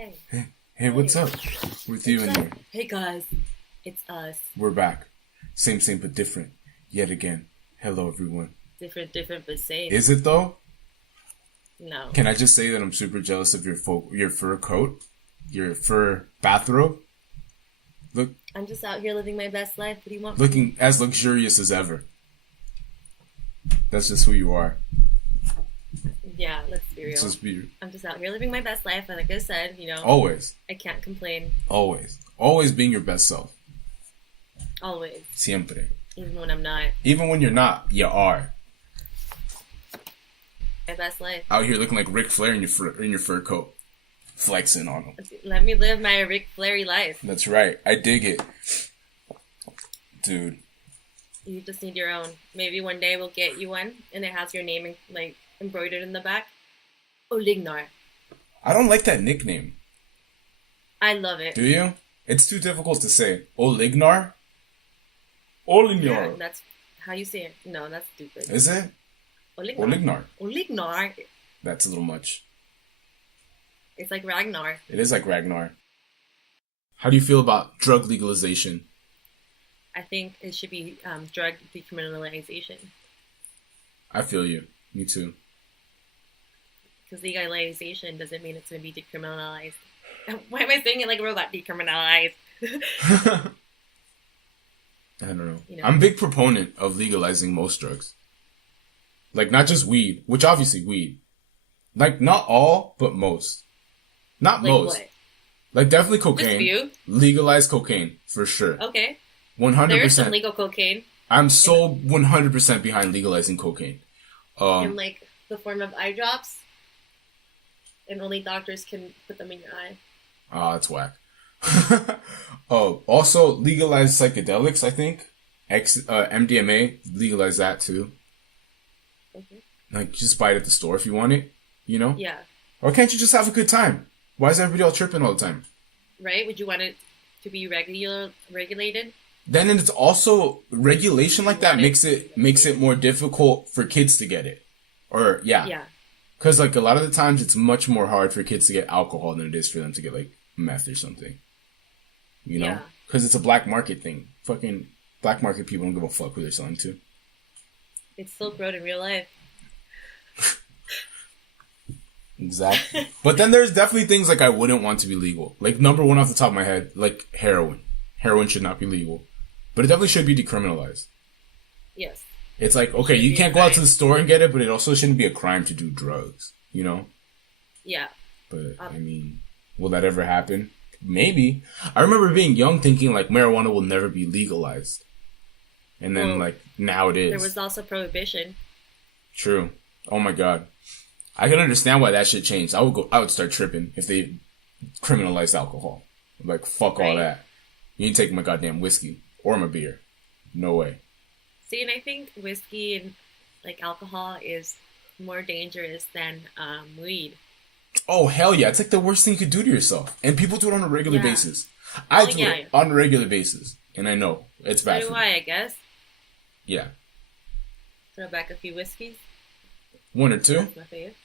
Hey. Hey, what's up with you in here? Hey guys, it's us. We're back. Same, but different. Yet again. Hello, everyone. Different, but same. Is it though? No. Can I just say that I'm super jealous of your fur coat, your fur bathrobe? Look, I'm just out here living my best life. What do you want? looking as luxurious as ever. That's just who you are. Yeah, let's be real. I'm just out here living my best life, and like I said, Always. I can't complain. Always being your best self. Always. Siempre. Even when I'm not. Even when you're not, you are. My best life. Out here looking like Ric Flair in your fur coat, flexing on him. Let me live my Ric Flairy life. That's right. I dig it, dude. You just need your own. Maybe one day we'll get you one, and it has your name embroidered in the back. Olignar. I don't like that nickname. I love it. Do you? It's too difficult to say. Olignar? Olignar. Yeah, that's how you say it. No, that's stupid. Is it? Olignar. Olignar. That's a little much. It's like Ragnar. It is like Ragnar. How do you feel about drug legalization? I think it should be drug decriminalization. I feel you. Me too. Because legalization doesn't mean it's going to be decriminalized. Why am I saying it like a robot? Decriminalized. I don't know. I'm a big proponent of legalizing most drugs. Like, not just weed, which obviously weed. Like, not all, but most. Not like most. What? Like, definitely cocaine. Few? Legalize cocaine, for sure. Okay. 100%. There's some legal cocaine. I'm so 100% behind legalizing cocaine. In, like, the form of eye drops. And only doctors can put them in your eye. Ah, that's whack. Oh, also legalize psychedelics, I think. MDMA, legalize that too. Okay. Like, just buy it at the store if you want it, Yeah. Or can't you just have a good time? Why is everybody all tripping all the time? Right? Would you want it to be regulated? Then it's also regulation like that makes it more difficult for kids to get it. Or Yeah. Because like a lot of the times it's much more hard for kids to get alcohol than it is for them to get like meth or something. Yeah. Because it's a black market thing. Fucking black market people don't give a fuck who they're selling to. It's Silk Road in real life. Exactly. But then there's definitely things like I wouldn't want to be legal. Like, number one off the top of my head, like heroin. Heroin should not be legal. But it definitely should be decriminalized. Yes. It's like, okay, you can't go out to the store and get it, but it also shouldn't be a crime to do drugs, Yeah. But, I mean, will that ever happen? Maybe. I remember being young thinking, like, marijuana will never be legalized. And then, now it is. There was also prohibition. True. Oh my god. I can understand why that shit changed. I would start tripping if they criminalized alcohol. Like, fuck all that. You ain't taking my goddamn whiskey or my beer. No way. See, and I think whiskey and alcohol is more dangerous than weed. Oh hell yeah! It's like the worst thing you could do to yourself, and people do it on a regular basis. I do it on a regular basis, and I know it's bad. So do I guess. Yeah. Throw back a few whiskeys. One or two. That's my favorite.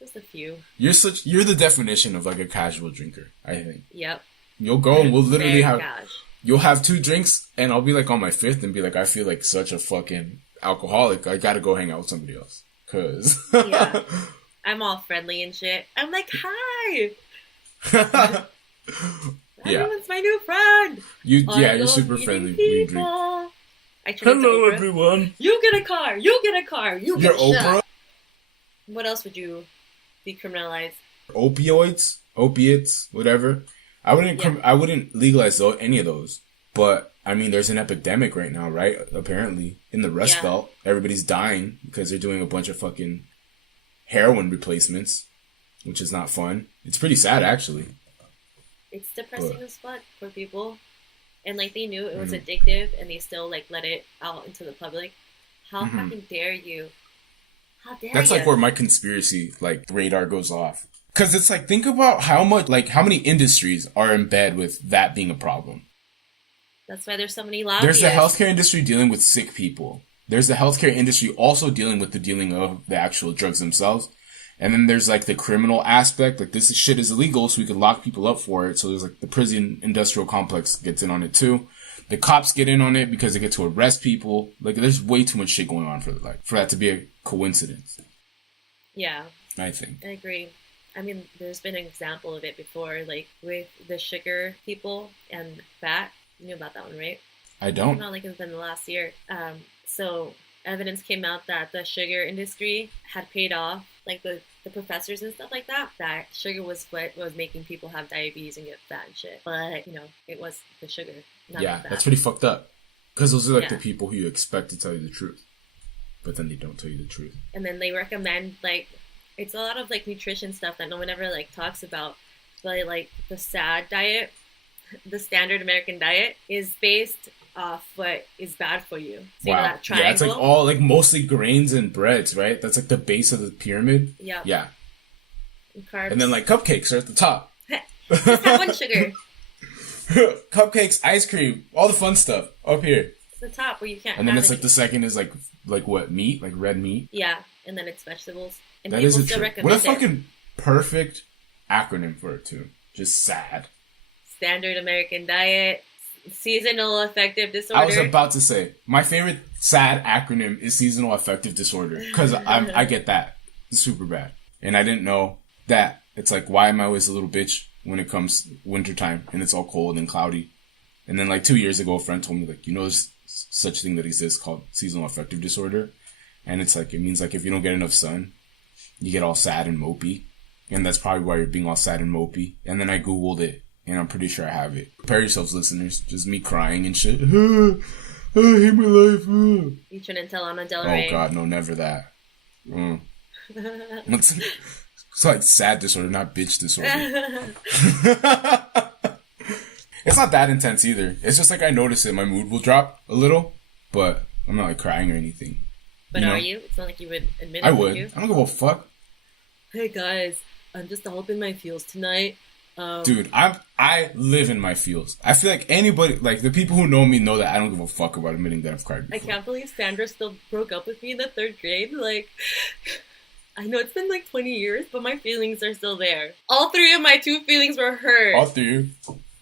Just a few. You're the definition of like a casual drinker. I think. Yep. You'll go and we'll literally have. Cash. You'll have 2 drinks, and I'll be like on my 5th and be like, I feel like such a fucking alcoholic. I gotta go hang out with somebody else. Cause. Yeah. I'm all friendly and shit. I'm like, hi! Everyone's my new friend! You're super friendly. People. Hello, everyone! You get a car! You get a car! You get You're a Oprah? shot! What else would you decriminalize? Opioids? Opiates? Whatever. I wouldn't legalize any of those. But, I mean, there's an epidemic right now, right? Apparently. In the Rust Belt. Everybody's dying because they're doing a bunch of fucking heroin replacements. Which is not fun. It's pretty sad, actually. It's depressing as fuck for people. And, they knew it was addictive and they still, let it out into the public. How fucking dare you? How dare you? That's, where my conspiracy, radar goes off. Because it's think about how many industries are in bed with that being a problem. That's why there's so many lobbyists. There's the healthcare industry dealing with sick people. There's the healthcare industry also dealing with the dealing of the actual drugs themselves. And then there's like the criminal aspect, like this shit is illegal, so we could lock people up for it. So there's like the prison industrial complex gets in on it too. The cops get in on it because they get to arrest people. Like there's way too much shit going on for that to be a coincidence. Yeah. I think. I agree. I mean, there's been an example of it before, like with the sugar people and fat. You knew about that one, right? I don't. Not like within the last year. So evidence came out that the sugar industry had paid off, like the professors and stuff like that. That sugar was what was making people have diabetes and get fat and shit. But it was the sugar. Yeah, that's pretty fucked up. Because those are like the people who you expect to tell you the truth, but then they don't tell you the truth. And then they recommend like. It's a lot of like nutrition stuff that no one ever like talks about, but like the SAD diet, the standard American diet, is based off what is bad for you. So wow. That triangle. Yeah, it's like all like mostly grains and breads, right? That's like the base of the pyramid. Yeah. Yeah. And carbs. And then like cupcakes are at the top. Just have one sugar. Cupcakes, ice cream, all the fun stuff up here. It's the top where you can't. And then it's like the second is like what meat, like red meat. Yeah, and then it's vegetables. And that is a trick. What a fucking perfect acronym for it too. Just SAD. Standard American diet, seasonal affective disorder. I was about to say my favorite SAD acronym is seasonal affective disorder because I get that. It's super bad, and I didn't know that. It's like, why am I always a little bitch when it comes wintertime and it's all cold and cloudy? And then like 2 years ago, a friend told me like, there's such thing that exists called seasonal affective disorder, and it's like it means like if you don't get enough sun, you get all sad and mopey. And that's probably why you're being all sad and mopey. And then I Googled it, and I'm pretty sure I have it. Prepare yourselves, listeners. Just me crying and shit. I hate my life. You trying to tell Anna Del Rey? Oh, God, no, never that. It's like sad disorder, not bitch disorder. It's not that intense either. It's just like I notice it. My mood will drop a little, but I'm not like crying or anything. But are you? It's not like you would admit it. I would. I don't give a fuck. Hey guys, I'm just all up in my feels tonight. Dude, I live in my feels. I feel like anybody, like the people who know me know that I don't give a fuck about admitting that I've cried before. I can't believe Sandra still broke up with me in the 3rd grade. Like, I know it's been like 20 years, but my feelings are still there. All 3 of my 2 feelings were hurt. All 3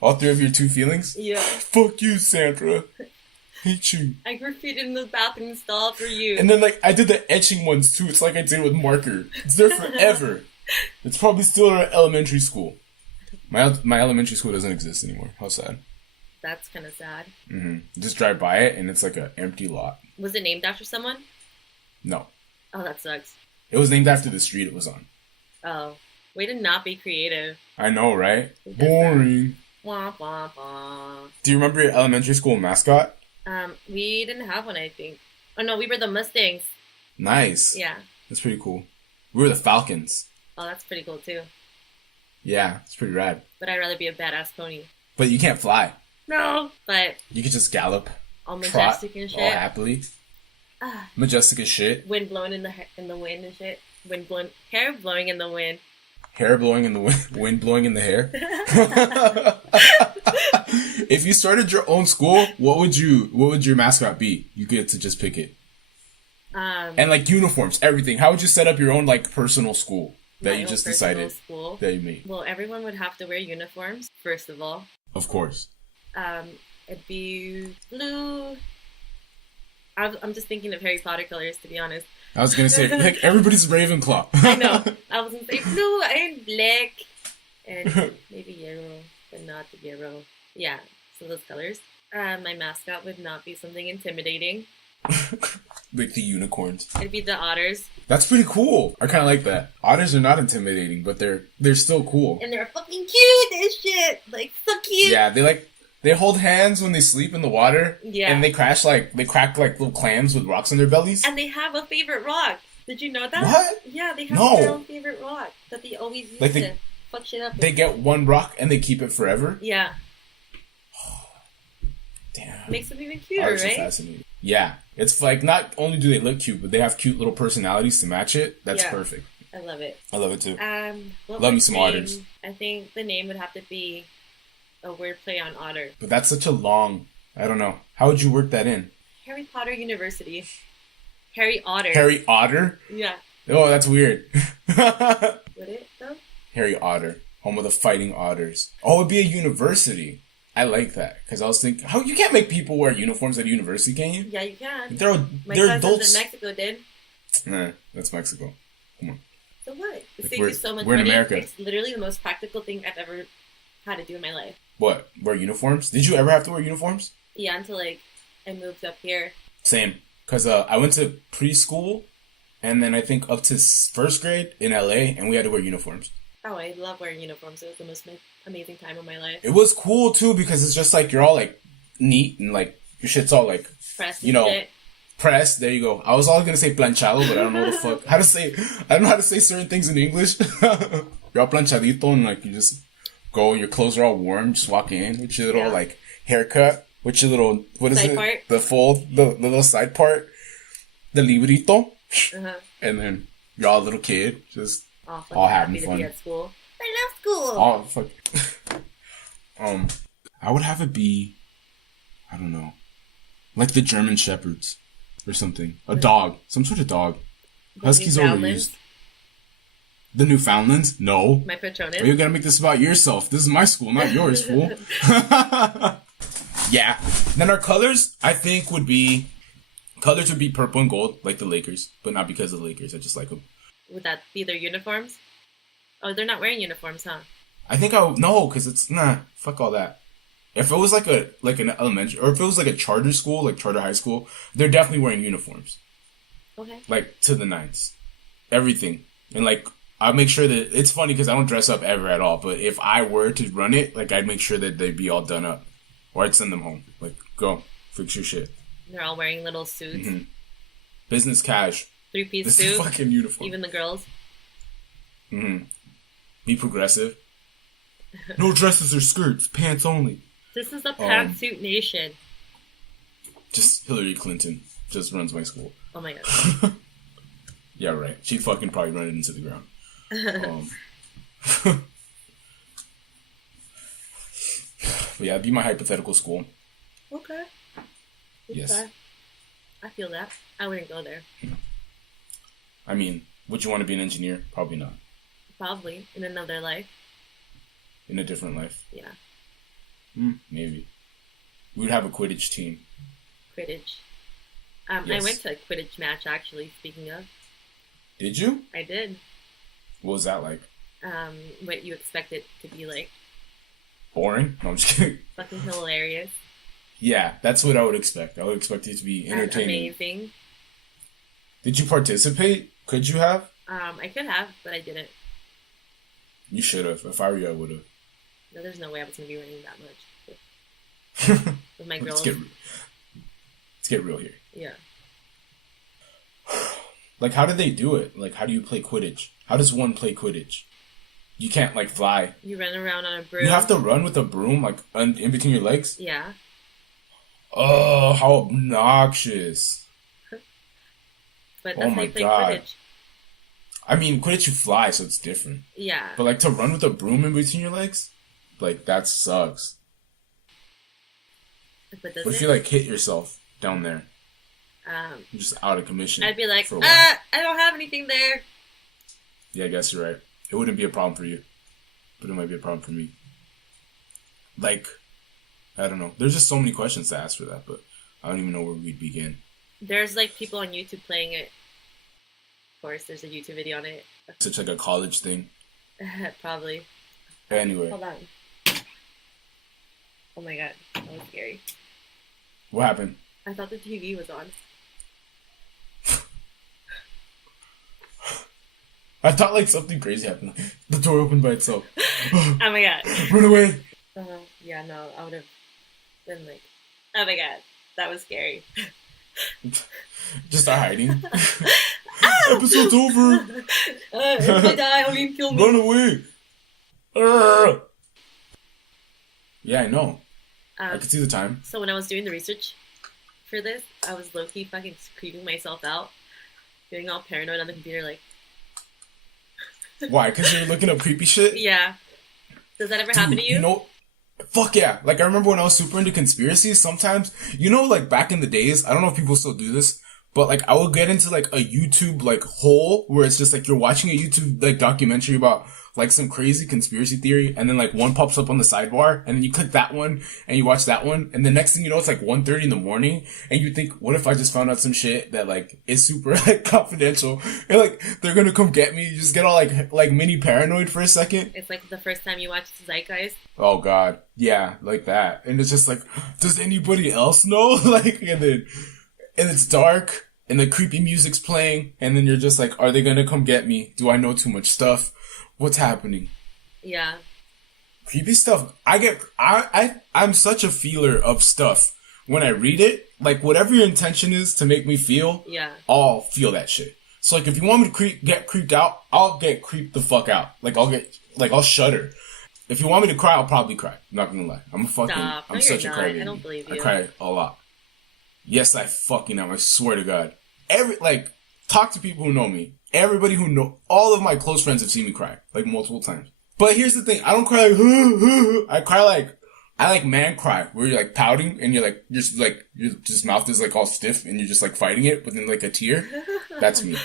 of your 2 feelings? Yeah. Fuck you, Sandra. Hate you. I graffitied in the bathroom stall for you. And then like I did the etching ones too. It's like I did with marker. It's there forever. It's probably still in elementary school. My elementary school doesn't exist anymore. How sad. That's kind of sad. Mm-hmm. Just drive by it and it's like an empty lot. Was it named after someone? No. Oh, that sucks. It was named after the street it was on. Oh. Way to not be creative. I know, right? Boring. Wah, wah, wah. Do you remember your elementary school mascot? We didn't have one, I think. Oh, no, we were the Mustangs. Nice. Yeah. That's pretty cool. We were the Falcons. Oh, that's pretty cool, too. Yeah, it's pretty rad. But I'd rather be a badass pony. But you can't fly. No, but... You could just gallop. All majestic and shit. All happily. Majestic as shit. Wind blowing in the wind and shit. Hair blowing in the wind. Hair blowing in the wind, wind blowing in the hair. If you started your own school, what would your mascot be? You get to just pick it. And like uniforms, everything. How would you set up your own like personal school that you just decided that you made? Well, everyone would have to wear uniforms, first of all. Of course. It'd be blue. I'm just thinking of Harry Potter colors, to be honest. I was gonna say, like, everybody's Ravenclaw. I know. I was gonna say blue and black and maybe yellow, but not the yellow. Yeah, so those colors. My mascot would not be something intimidating. Like the unicorns. It'd be the otters. That's pretty cool. I kind of like that. Otters are not intimidating, but they're still cool. And they're fucking cute as shit. Like, so cute. Yeah, they hold hands when they sleep in the water. Yeah. And they crack like little clams with rocks on their bellies. And they have a favorite rock. Did you know that? What? Yeah, they have their own favorite rock that they always use to fuck shit up. They get one rock and they keep it forever? Yeah. Damn. Makes them even cuter, Otters right? are fascinating. Yeah. It's like, not only do they look cute, but they have cute little personalities to match it. That's perfect. I love it. I love it too. Love me some otters. I think the name would have to be a word play on otter. But that's such a long... I don't know. How would you work that in? Harry Potter University. Harry Otter. Harry Otter? Yeah. Oh, that's weird. Would it though? Harry Otter, home of the fighting otters. Oh, it'd be a university. I like that because I was thinking, how you can't make people wear uniforms at a university, can you? Yeah, you can. They're cousins adults. in Mexico did. Nah, that's Mexico. Come on. So what? It Like saves you so much we're in money. America. It's literally the most practical thing I've ever had to do in my life. What? Wear uniforms? Did you ever have to wear uniforms? Yeah, until like I moved up here. Same. Because I went to preschool and then I think up to first grade in LA and we had to wear uniforms. Oh, I love wearing uniforms. It was the most amazing time of my life. It was cool too because it's just like you're all like neat and like your shit's all like Pressed you know shit. pressed. There you go. I was always gonna say planchado, but I don't know what the fuck how to say. I don't know how to say certain things in English. You're all planchadito and like you just go. Your clothes are all warm. Just walk in with your little like haircut, with your little what is Side it? part? The fold, the little side part, the librito, Uh-huh. and then you're all a little kid, just Oh, all having happy fun. to be at school. I love school. Oh fuck. I would have it be, I don't know, like the German Shepherds or something. A dog, some sort of dog. Huskies overused. The Newfoundlands? No. My Patronus. You gotta make this about yourself. This is my school, not yours, fool. Yeah. Then our colors, I think, would be purple and gold, like the Lakers, but not because of the Lakers. I just like them. Would that be their uniforms? Oh, they're not wearing uniforms, huh? I think no, because it's fuck all that. If it was like an elementary, or if it was like a charter school, like charter high school, they're definitely wearing uniforms. Okay. Like to the nines, everything, and like I'll make sure that it's funny because I don't dress up ever at all. But if I were to run it, like I'd make sure that they'd be all done up, or I'd send them home. Like go fix your shit. They're all wearing little suits. Mm-hmm. Business cash. 3-piece This suit. is fucking uniform. Even the girls. Mm-hmm. Be progressive. No dresses or skirts. Pants only. This is the pantsuit nation. Just Hillary Clinton just runs my school. Oh my god. Yeah, right. She'd fucking probably run it into the ground. But yeah, it'd be my hypothetical school. Okay. Yes. Okay. I feel that. I wouldn't go there. I mean, would you want to be an engineer? Probably not. Probably. In another life. In a different life? Yeah. Maybe. We would have a Quidditch team. Quidditch. Yes. I went to a Quidditch match, actually, speaking of. Did you? I did. What was that like? What you expect it to be like. Boring? No, I'm just kidding. Fucking hilarious. Yeah, that's what I would expect. I would expect it to be entertaining. Amazing. Did you participate? Could you have? I could have, but I didn't. You should have. If I were you, I would have. No, there's no way I was going to be winning that much. With my girls. Let's get real here. Yeah. Like, how do they do it? Like, how do you play Quidditch? How does one play Quidditch? You can't, like, fly. You run around on a broom. You have to run with a broom, like, in between your legs? Yeah. Oh, how obnoxious. But that's how you play Quidditch. I mean, Quidditch you fly, so it's different. Yeah. But, like, to run with a broom in between your legs? Like, that sucks. But what if you, like, hit yourself down there? You're just out of commission. I'd be like, I don't have anything there. Yeah, I guess you're right. It wouldn't be a problem for you. But it might be a problem for me. Like, I don't know. There's just so many questions to ask for that, but I don't even know where we'd begin. There's, like, people on YouTube playing it. Of course, there's a YouTube video on it. Such like a college thing. Probably. Anyway. Hold on. Oh my god. That was scary. What happened? I thought the TV was on. I thought like something crazy happened. The door opened by itself. Oh my god. Run away. Yeah, no, I would have been like, oh my god. That was scary. Just start hiding. Episode's over. If I die, I'll even kill me. Run away. Yeah, I know. I could see the time. So when I was doing the research for this, I was low-key fucking creeping myself out. Getting all paranoid on the computer, like... Why? Because you're looking up creepy shit? Yeah. Does that ever happen to you? You know... Fuck yeah. Like, I remember when I was super into conspiracies, sometimes... You know, like, back in the days, I don't know if people still do this, But like I will get into like a YouTube like hole where it's just like you're watching a YouTube like documentary about like some crazy conspiracy theory, and then like one pops up on the sidebar, and then you click that one and you watch that one, and the next thing you know it's like 1:30 in the morning, and you think, what if I just found out some shit that like is super like confidential, and like they're gonna come get me? You just get all like mini paranoid for a second. It's like the first time you watch Zeitgeist. Oh god, yeah, like that, and it's just like, does anybody else know? Like, and it's dark, and the creepy music's playing, and then you're just like, are they gonna come get me? Do I know too much stuff? What's happening? Yeah. Creepy stuff. I'm such a feeler of stuff. When I read it, like whatever your intention is to make me feel, yeah, I'll feel that shit. So like if you want me to get creeped out, I'll get creeped the fuck out. Like I'll shudder. If you want me to cry, I'll probably cry. I'm not gonna lie. I'm such a crybaby. I don't believe you. I cry a lot. Yes, I fucking am. I swear to God. Talk to people who know me. Everybody who all of my close friends have seen me cry, like multiple times. But here's the thing, I don't cry like, I cry like, I like man cry, where you're like pouting, and your mouth is like all stiff, and you're just like fighting it, but then like a tear. That's me.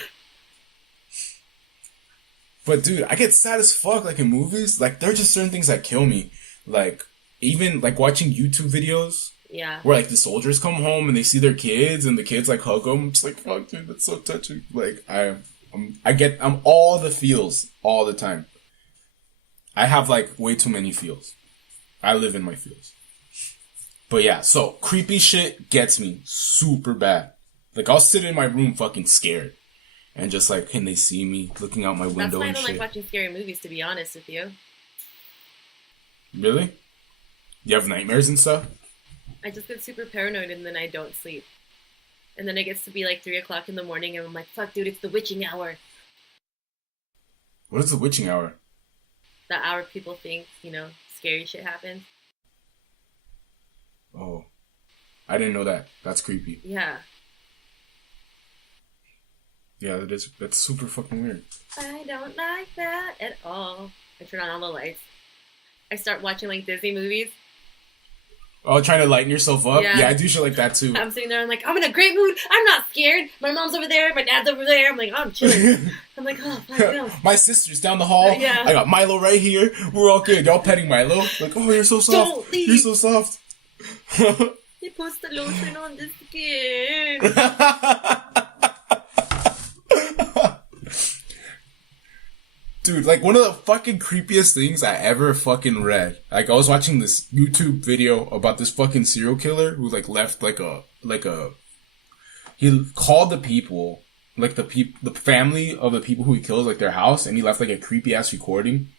But dude, I get sad as fuck, like in movies, like there are just certain things that kill me. Like, even like watching YouTube videos. Yeah. Where like the soldiers come home and they see their kids and the kids like hug them. It's like, fuck, dude, that's so touching. Like I'm all the feels all the time. I have like way too many feels. I live in my feels. But yeah, so creepy shit gets me super bad. Like I'll sit in my room fucking scared. And just like, can they see me looking out my window and shit? That's why I don't like watching scary movies, to be honest with you. Really? You have nightmares and stuff? I just get super paranoid and then I don't sleep. And then it gets to be like 3 o'clock in the morning and I'm like, fuck dude, it's the witching hour. What is the witching hour? The hour people think, scary shit happens. Oh. I didn't know that. That's creepy. Yeah. Yeah, that's super fucking weird. I don't like that at all. I turn on all the lights. I start watching like Disney movies. Oh, trying to lighten yourself up? Yeah. Yeah, I do shit like that too. I'm sitting there, I'm like, I'm in a great mood. I'm not scared. My mom's over there. My dad's over there. I'm like, I'm chilling. I'm like, oh, fuck no. My sister's down the hall. Yeah. I got Milo right here. We're all good. Y'all petting Milo. Like, oh, you're so soft. Don't leave. You're so soft. He puts the lotion on the skin. Dude, like one of the fucking creepiest things I ever fucking read. Like I was watching this YouTube video about this fucking serial killer who like left he called the people, like the family of the people who he killed, like their house, and he left like a creepy ass recording.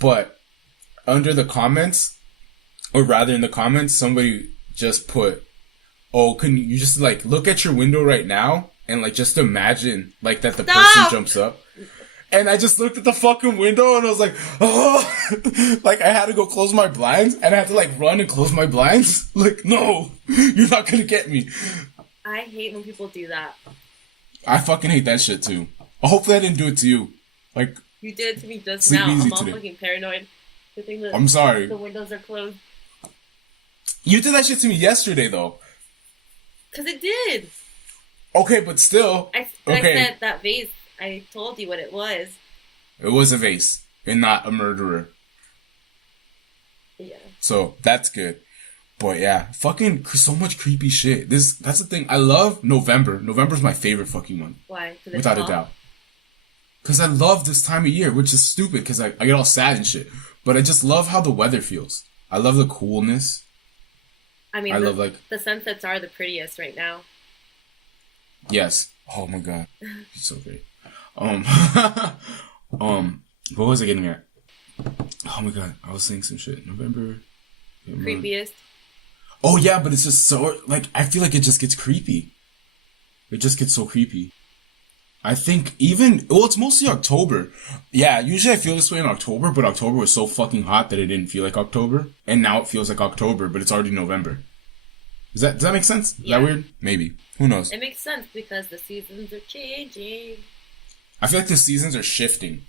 But under the comments, or rather in the comments, somebody just put, oh, can you just like look at your window right now and like just imagine like that the person jumps up. And I just looked at the fucking window and I was like, oh, like I had to go close my blinds and I had to like run and close my blinds. Like, no, you're not going to get me. I hate when people do that. I fucking hate that shit too. Hopefully I didn't do it to you. Like, you did it to me just now. I'm all fucking paranoid. I'm sorry. The windows are closed. You did that shit to me yesterday though. Cause it did. Okay, but still. I said that vase. I told you what it was. It was a vase and not a murderer. Yeah. So that's good. But yeah, fucking so much creepy shit. That's the thing. I love November. November's my favorite fucking month. Why? Without a doubt. Because I love this time of year, which is stupid because I get all sad and shit. But I just love how the weather feels. I love the coolness. I mean, the sunsets are the prettiest right now. Yes. Oh my god. It's so great. What was I getting at? Oh my god, I was saying some shit. November. Creepiest. Oh yeah, but it's just so, like, I feel like it just gets creepy. It just gets so creepy. I think it's mostly October. Yeah, usually I feel this way in October, but October was so fucking hot that it didn't feel like October. And now it feels like October, but it's already November. Does that make sense? Yeah. Is that weird? Maybe. Who knows? It makes sense because the seasons are changing. I feel like the seasons are shifting.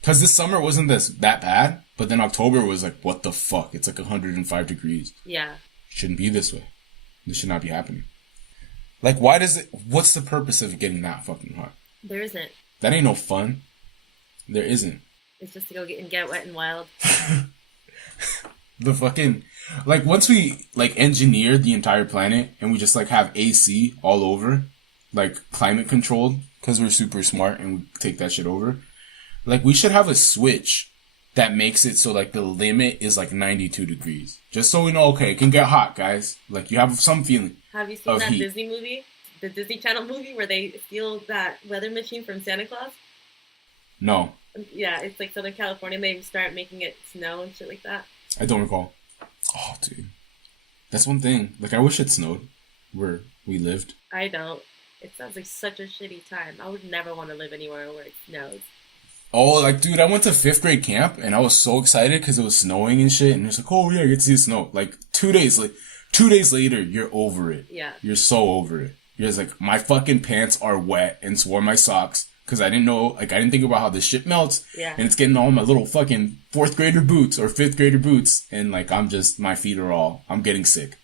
Because this summer wasn't that bad, but then October was like, what the fuck? It's like 105 degrees. Yeah. Shouldn't be this way. This should not be happening. Like, why does it? What's the purpose of it getting that fucking hot? There isn't. That ain't no fun. There isn't. It's just to go get wet and wild. The fucking, like, once we, like, engineer the entire planet and we just, like, have AC all over, like, climate controlled, because we're super smart and we take that shit over, like, we should have a switch that makes it so, like, the limit is, like, 92 degrees. Just so we know, okay, it can get hot, guys. Like, you have some feeling. Have you seen that heat. Disney movie? The Disney Channel movie where they steal that weather machine from Santa Claus? No. Yeah, it's like Southern California and they start making it snow and shit like that. I don't recall. Oh, dude. That's one thing. Like, I wish it snowed where we lived. I don't. It sounds like such a shitty time. I would never want to live anywhere where it snows. Oh, like, dude, I went to 5th grade camp and I was so excited because it was snowing and shit. And it's like, oh, yeah, I get to see the snow. Like, 2 days later, you're over it. Yeah. You're so over it. You're just like, my fucking pants are wet, and so are my socks. Because I didn't know, like, I didn't think about how this shit melts. Yeah. And it's getting all my little fucking 4th grader boots or 5th grader boots. And, like, my feet are I'm getting sick.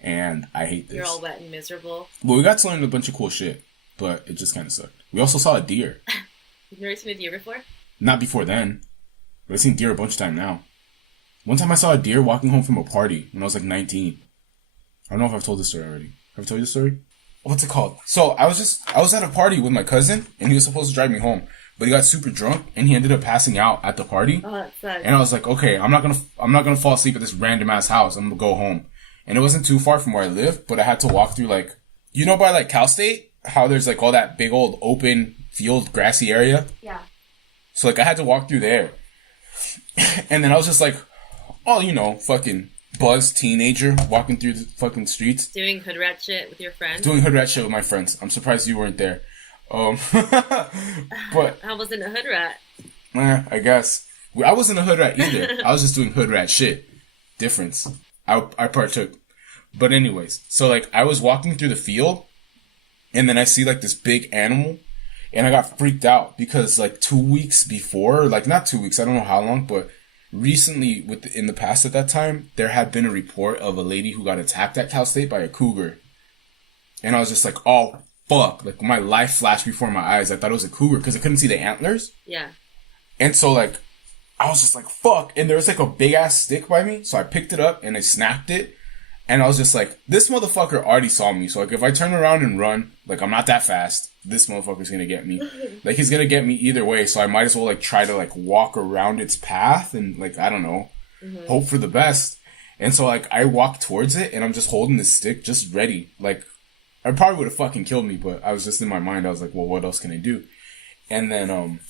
And I hate this. You're all wet and miserable. Well, we got to learn a bunch of cool shit, but it just kind of sucked. We also saw a deer. You've never seen a deer before? Not before then. But I've seen deer a bunch of time now. One time I saw a deer walking home from a party when I was like 19. I don't know if I've told this story already. Have I told you this story? What's it called? So I was at a party with my cousin and he was supposed to drive me home, but he got super drunk and he ended up passing out at the party. Oh, that sucks. And I was like, okay, I'm not gonna fall asleep at this random ass house. I'm gonna go home. And it wasn't too far from where I live, but I had to walk through, like, you know, by like Cal State, how there's like all that big old open field grassy area. Yeah. So like I had to walk through there. And then I was just like, oh, you know, fucking buzzed teenager walking through the fucking streets. Doing hood rat shit with your friends. Doing hood rat shit with my friends. I'm surprised you weren't there. But I wasn't a hood rat. I guess. I wasn't a hood rat either. I was just doing hood rat shit. Difference. I partook. But anyways, so like I was walking through the field and then I see like this big animal and I got freaked out because like 2 weeks before, like not 2 weeks, I don't know how long, but recently in the past at that time, there had been a report of a lady who got attacked at Cal State by a cougar. And I was just like, oh, fuck. Like my life flashed before my eyes. I thought it was a cougar because I couldn't see the antlers. Yeah. And so like, I was just like, fuck. And there was like a big ass stick by me. So I picked it up and I snapped it. And I was just like, this motherfucker already saw me. So like, if I turn around and run, like I'm not that fast, this motherfucker's gonna get me. Like he's gonna get me either way. So I might as well like try to like walk around its path and like, I don't know, hope for the best. And so like, I walk towards it and I'm just holding this stick just ready. Like, I probably would have fucking killed me, but I was just in my mind. I was like, well, what else can I do? And then,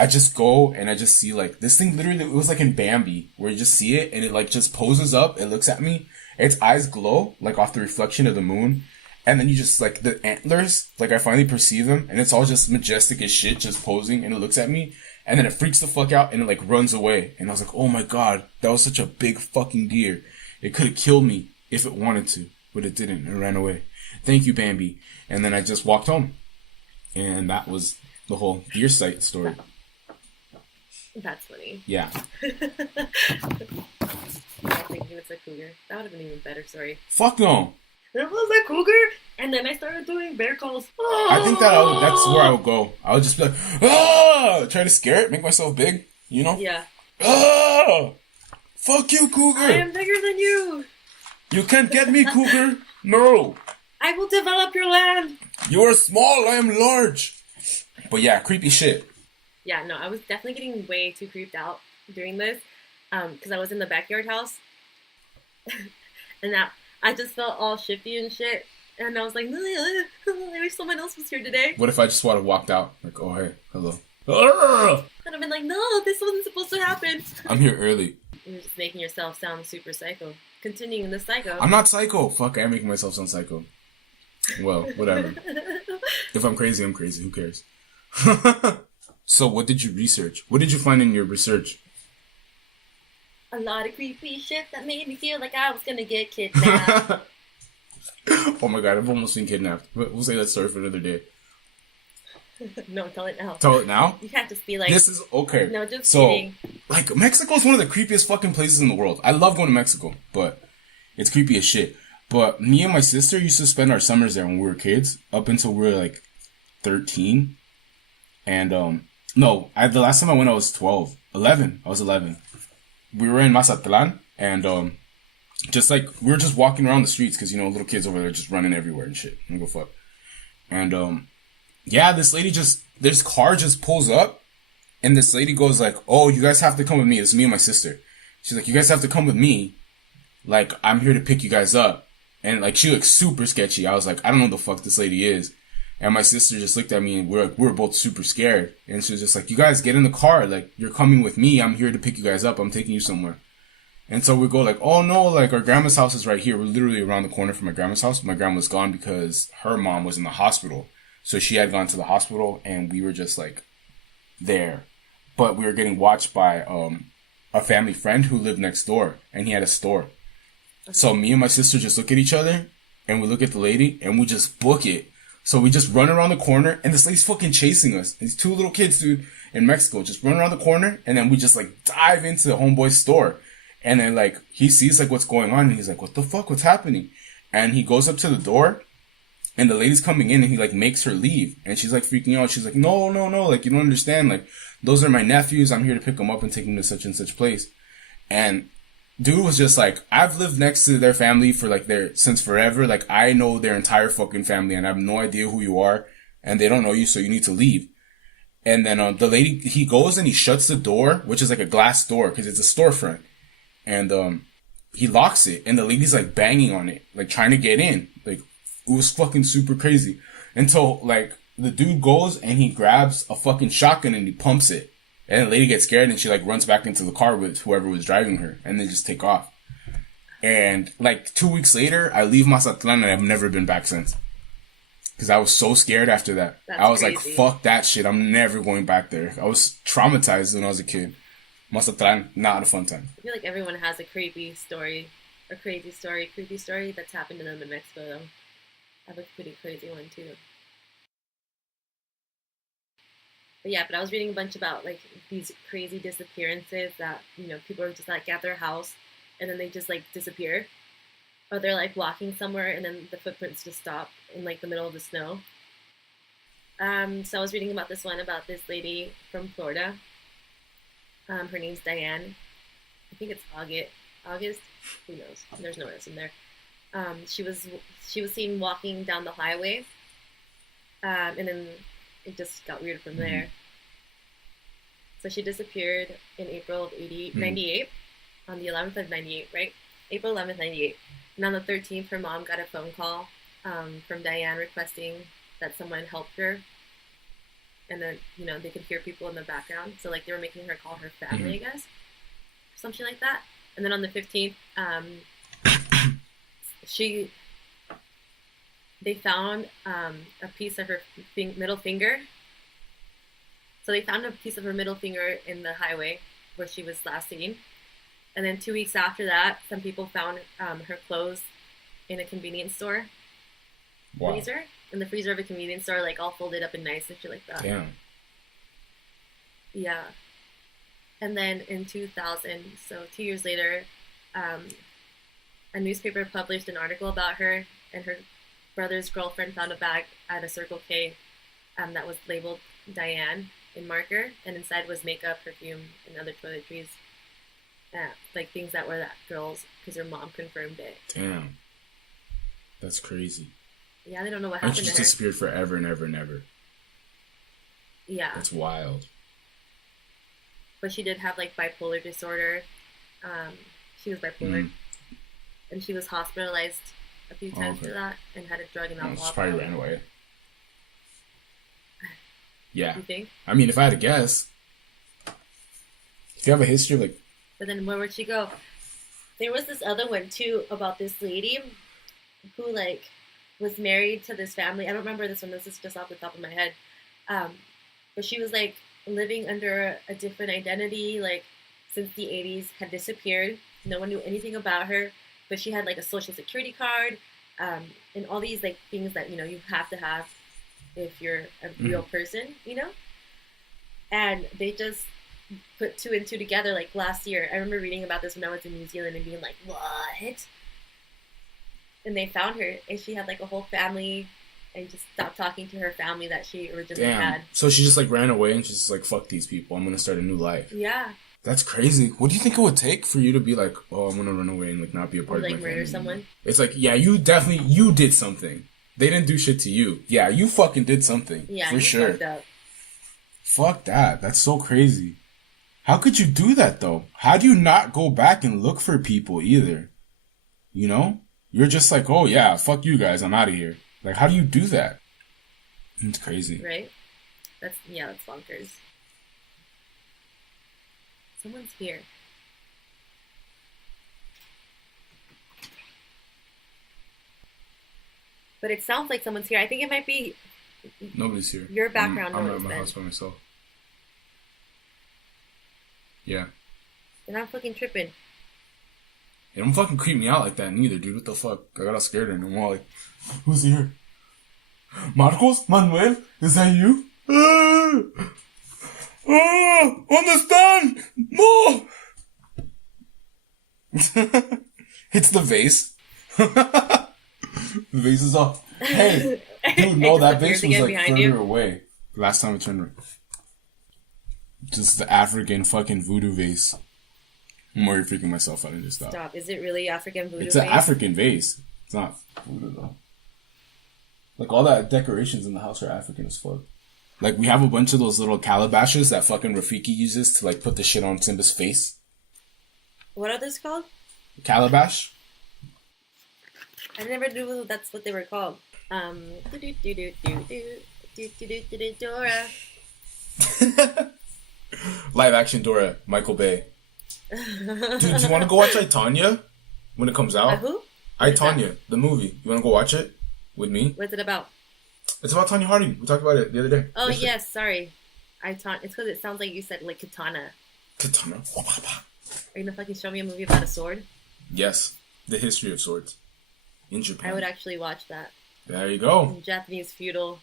I just go and I just see like this thing literally, it was like in Bambi where you just see it and it like just poses up. It looks at me. Its eyes glow like off the reflection of the moon. And then you just like the antlers, like I finally perceive them and it's all just majestic as shit, just posing and it looks at me and then it freaks the fuck out and it like runs away. And I was like, oh my God, that was such a big fucking deer. It could have killed me if it wanted to, but it didn't. It ran away. Thank you, Bambi. And then I just walked home. And that was the whole deer sight story. That's funny. Yeah. I think it's a cougar. That would have been even better, sorry. Fuck no. It was a cougar, and then I started doing bear calls. I think that's where I would go. I would just be like, ah! Try to scare it, make myself big, you know? Yeah. Ah! Fuck you, cougar! I am bigger than you! You can't get me, cougar! No! I will develop your land! You are small, I am large! But yeah, creepy shit. Yeah, no, I was definitely getting way too creeped out doing this. Because I was in the backyard house. And now I just felt all shifty and shit. And I was like, I wish someone else was here today. What if I just would have walked out? Like, oh, hey, hello. And I've been like, no, this wasn't supposed to happen. I'm here early. You're just making yourself sound super psycho. Continuing the psycho. I'm not psycho. Fuck, I'm making myself sound psycho. Well, whatever. If I'm crazy, I'm crazy. Who cares? So what did you research? What did you find in your research? A lot of creepy shit that made me feel like I was gonna get kidnapped. Oh my God, I've almost been kidnapped. We'll say that story for another day. No, tell it now. Tell it now? You can't just be like... This is... Okay. No, just so, kidding. Like, Mexico is one of the creepiest fucking places in the world. I love going to Mexico, but it's creepy as shit. But me and my sister used to spend our summers there when we were kids, up until we were like 13. And no, the last time I went I was 12. 11. I was 11. We were in Mazatlan, and just like we were just walking around the streets because little kids over there just running everywhere and shit. I don't go fuck. And yeah, this car just pulls up, and this lady goes like, "Oh, you guys have to come with me." It's me and my sister. She's like, "You guys have to come with me. Like, I'm here to pick you guys up." And like, she looks super sketchy. I was like, I don't know who the fuck this lady is. And my sister just looked at me, and we were both super scared. And she was just like, "You guys get in the car. Like, you're coming with me. I'm here to pick you guys up. I'm taking you somewhere." And so we go like, "Oh no, like our grandma's house is right here. We're literally around the corner from my grandma's house." My grandma was gone because her mom was in the hospital. So she had gone to the hospital, and we were just like there. But we were getting watched by a family friend who lived next door, and he had a store. Okay. So me and my sister just look at each other, and we look at the lady, and we just book it. So we just run around the corner, and this lady's fucking chasing us. These two little kids, dude, in Mexico, just run around the corner, and then we just like dive into the homeboy's store. And then like he sees like what's going on, and he's like, "What the fuck? What's happening?" And he goes up to the door, and the lady's coming in, and he like makes her leave, and she's like freaking out. She's like, "No, no, no! Like, you don't understand. Like, those are my nephews. I'm here to pick them up and take them to such and such place." And dude was just like, "I've lived next to their family for like since forever. Like, I know their entire fucking family, and I have no idea who you are, and they don't know you, so you need to leave." And then the lady, he goes and he shuts the door, which is like a glass door because it's a storefront, and he locks it, and the lady's like banging on it, like trying to get in. Like, it was fucking super crazy until like the dude goes and he grabs a fucking shotgun and he pumps it. And the lady gets scared and she like runs back into the car with whoever was driving her, and they just take off. And like 2 weeks later, I leave Mazatlan, and I've never been back since. Because I was so scared after that. That's I was crazy. like, fuck that shit. I'm never going back there. I was traumatized when I was a kid. Mazatlan, not a fun time. I feel like everyone has a creepy story that's happened to them in Mexico, though. I have a pretty crazy one, too. But yeah, I was reading a bunch about like these crazy disappearances that people are just like at their house and then they just like disappear, or they're like walking somewhere and then the footprints just stop in like the middle of the snow. So I was reading about this one about this lady from Florida. Her name's Diane. I think it's August. Who knows? There's no S in there. She was seen walking down the highway, and then it just got weird from there. So she disappeared in April of 98, on the 11th of 98, right? April 11th, 98. And on the 13th, her mom got a phone call from Diane requesting that someone help her. And then, they could hear people in the background. So, like, they were making her call her family, I guess. Or something like that. And then on the 15th, they found a piece of her middle finger. So they found a piece of her middle finger in the highway where she was last seen. And then 2 weeks after that, some people found her clothes in a convenience store freezer. In the freezer of a convenience store, like all folded up and nice and shit like that. Damn. Yeah. And then in 2000, so 2 years later, a newspaper published an article about her, and her brother's girlfriend found a bag at a Circle K that was labeled Diane in marker, and inside was makeup, perfume, and other toiletries. Like things that were that girl's, because her mom confirmed it. Damn. That's crazy. Yeah, they don't know what happened to her. She just disappeared forever and ever and ever. Yeah. That's wild. But she did have like bipolar disorder. She was bipolar. And she was hospitalized a few times for that and had a drug and alcohol. She probably ran away. Yeah. You think? I mean, if I had to guess. If you have a history of like... But then where would she go? There was this other one too about this lady who like was married to this family. I don't remember this one. This is just off the top of my head. But she was like living under a different identity, like since the 80s, had disappeared. No one knew anything about her, but she had like a social security card, and all these like things that you have to have if you're a real person, And they just put two and two together like last year. I remember reading about this when I was in New Zealand and being like, what? and they found her, and she had like a whole family, and just stopped talking to her family that she originally had. So she just like ran away, and she's just like, fuck these people, I'm gonna start a new life. Yeah. That's crazy. What do you think it would take for you to be like, oh, I'm gonna run away and like not be a part of my family? Like murder someone? It's like, yeah, you did something. They didn't do shit to you. Yeah, you fucking did something. Yeah, for sure. Fucked up. Fuck that. That's so crazy. How could you do that though? How do you not go back and look for people either? You know? You're just like, oh yeah, fuck you guys, I'm out of here. Like, how do you do that? It's crazy. Right? That's bonkers. Someone's here. But it sounds like someone's here. I think it might be... Nobody's here. Your background noise. I'm at my house by myself. Yeah. And I'm fucking tripping. It don't fucking creep me out like that neither, dude. What the fuck? I got all scared and I'm all like, who's here? Marcos? Manuel? Is that you? Understand? No! It's the vase. The vase is off. Hey, dude, no, that vase was like further away. Last time I turned around. Just the African fucking voodoo vase. I'm already freaking myself out and just stop. Stop. Is it really African voodoo vase? It's an African vase. It's not voodoo though. Like all that decorations in the house are African as fuck. Like we have a bunch of those little calabashes that fucking Rafiki uses to like put the shit on Simba's face. What are those called? Calabash. I never knew that's what they were called. Dora. Live action Dora, Michael Bay. Dude, do you want to go watch I, Tonya when it comes out? Who? I, Tonya, the movie. You want to go watch it with me? What's it about? It's about Tonya Harding. We talked about it the other day. Oh, yes, sorry. It's because it sounds like you said like katana. Katana. Are you gonna fucking show me a movie about a sword? Yes. The history of swords. In Japan. I would actually watch that. There you go. In Japanese feudal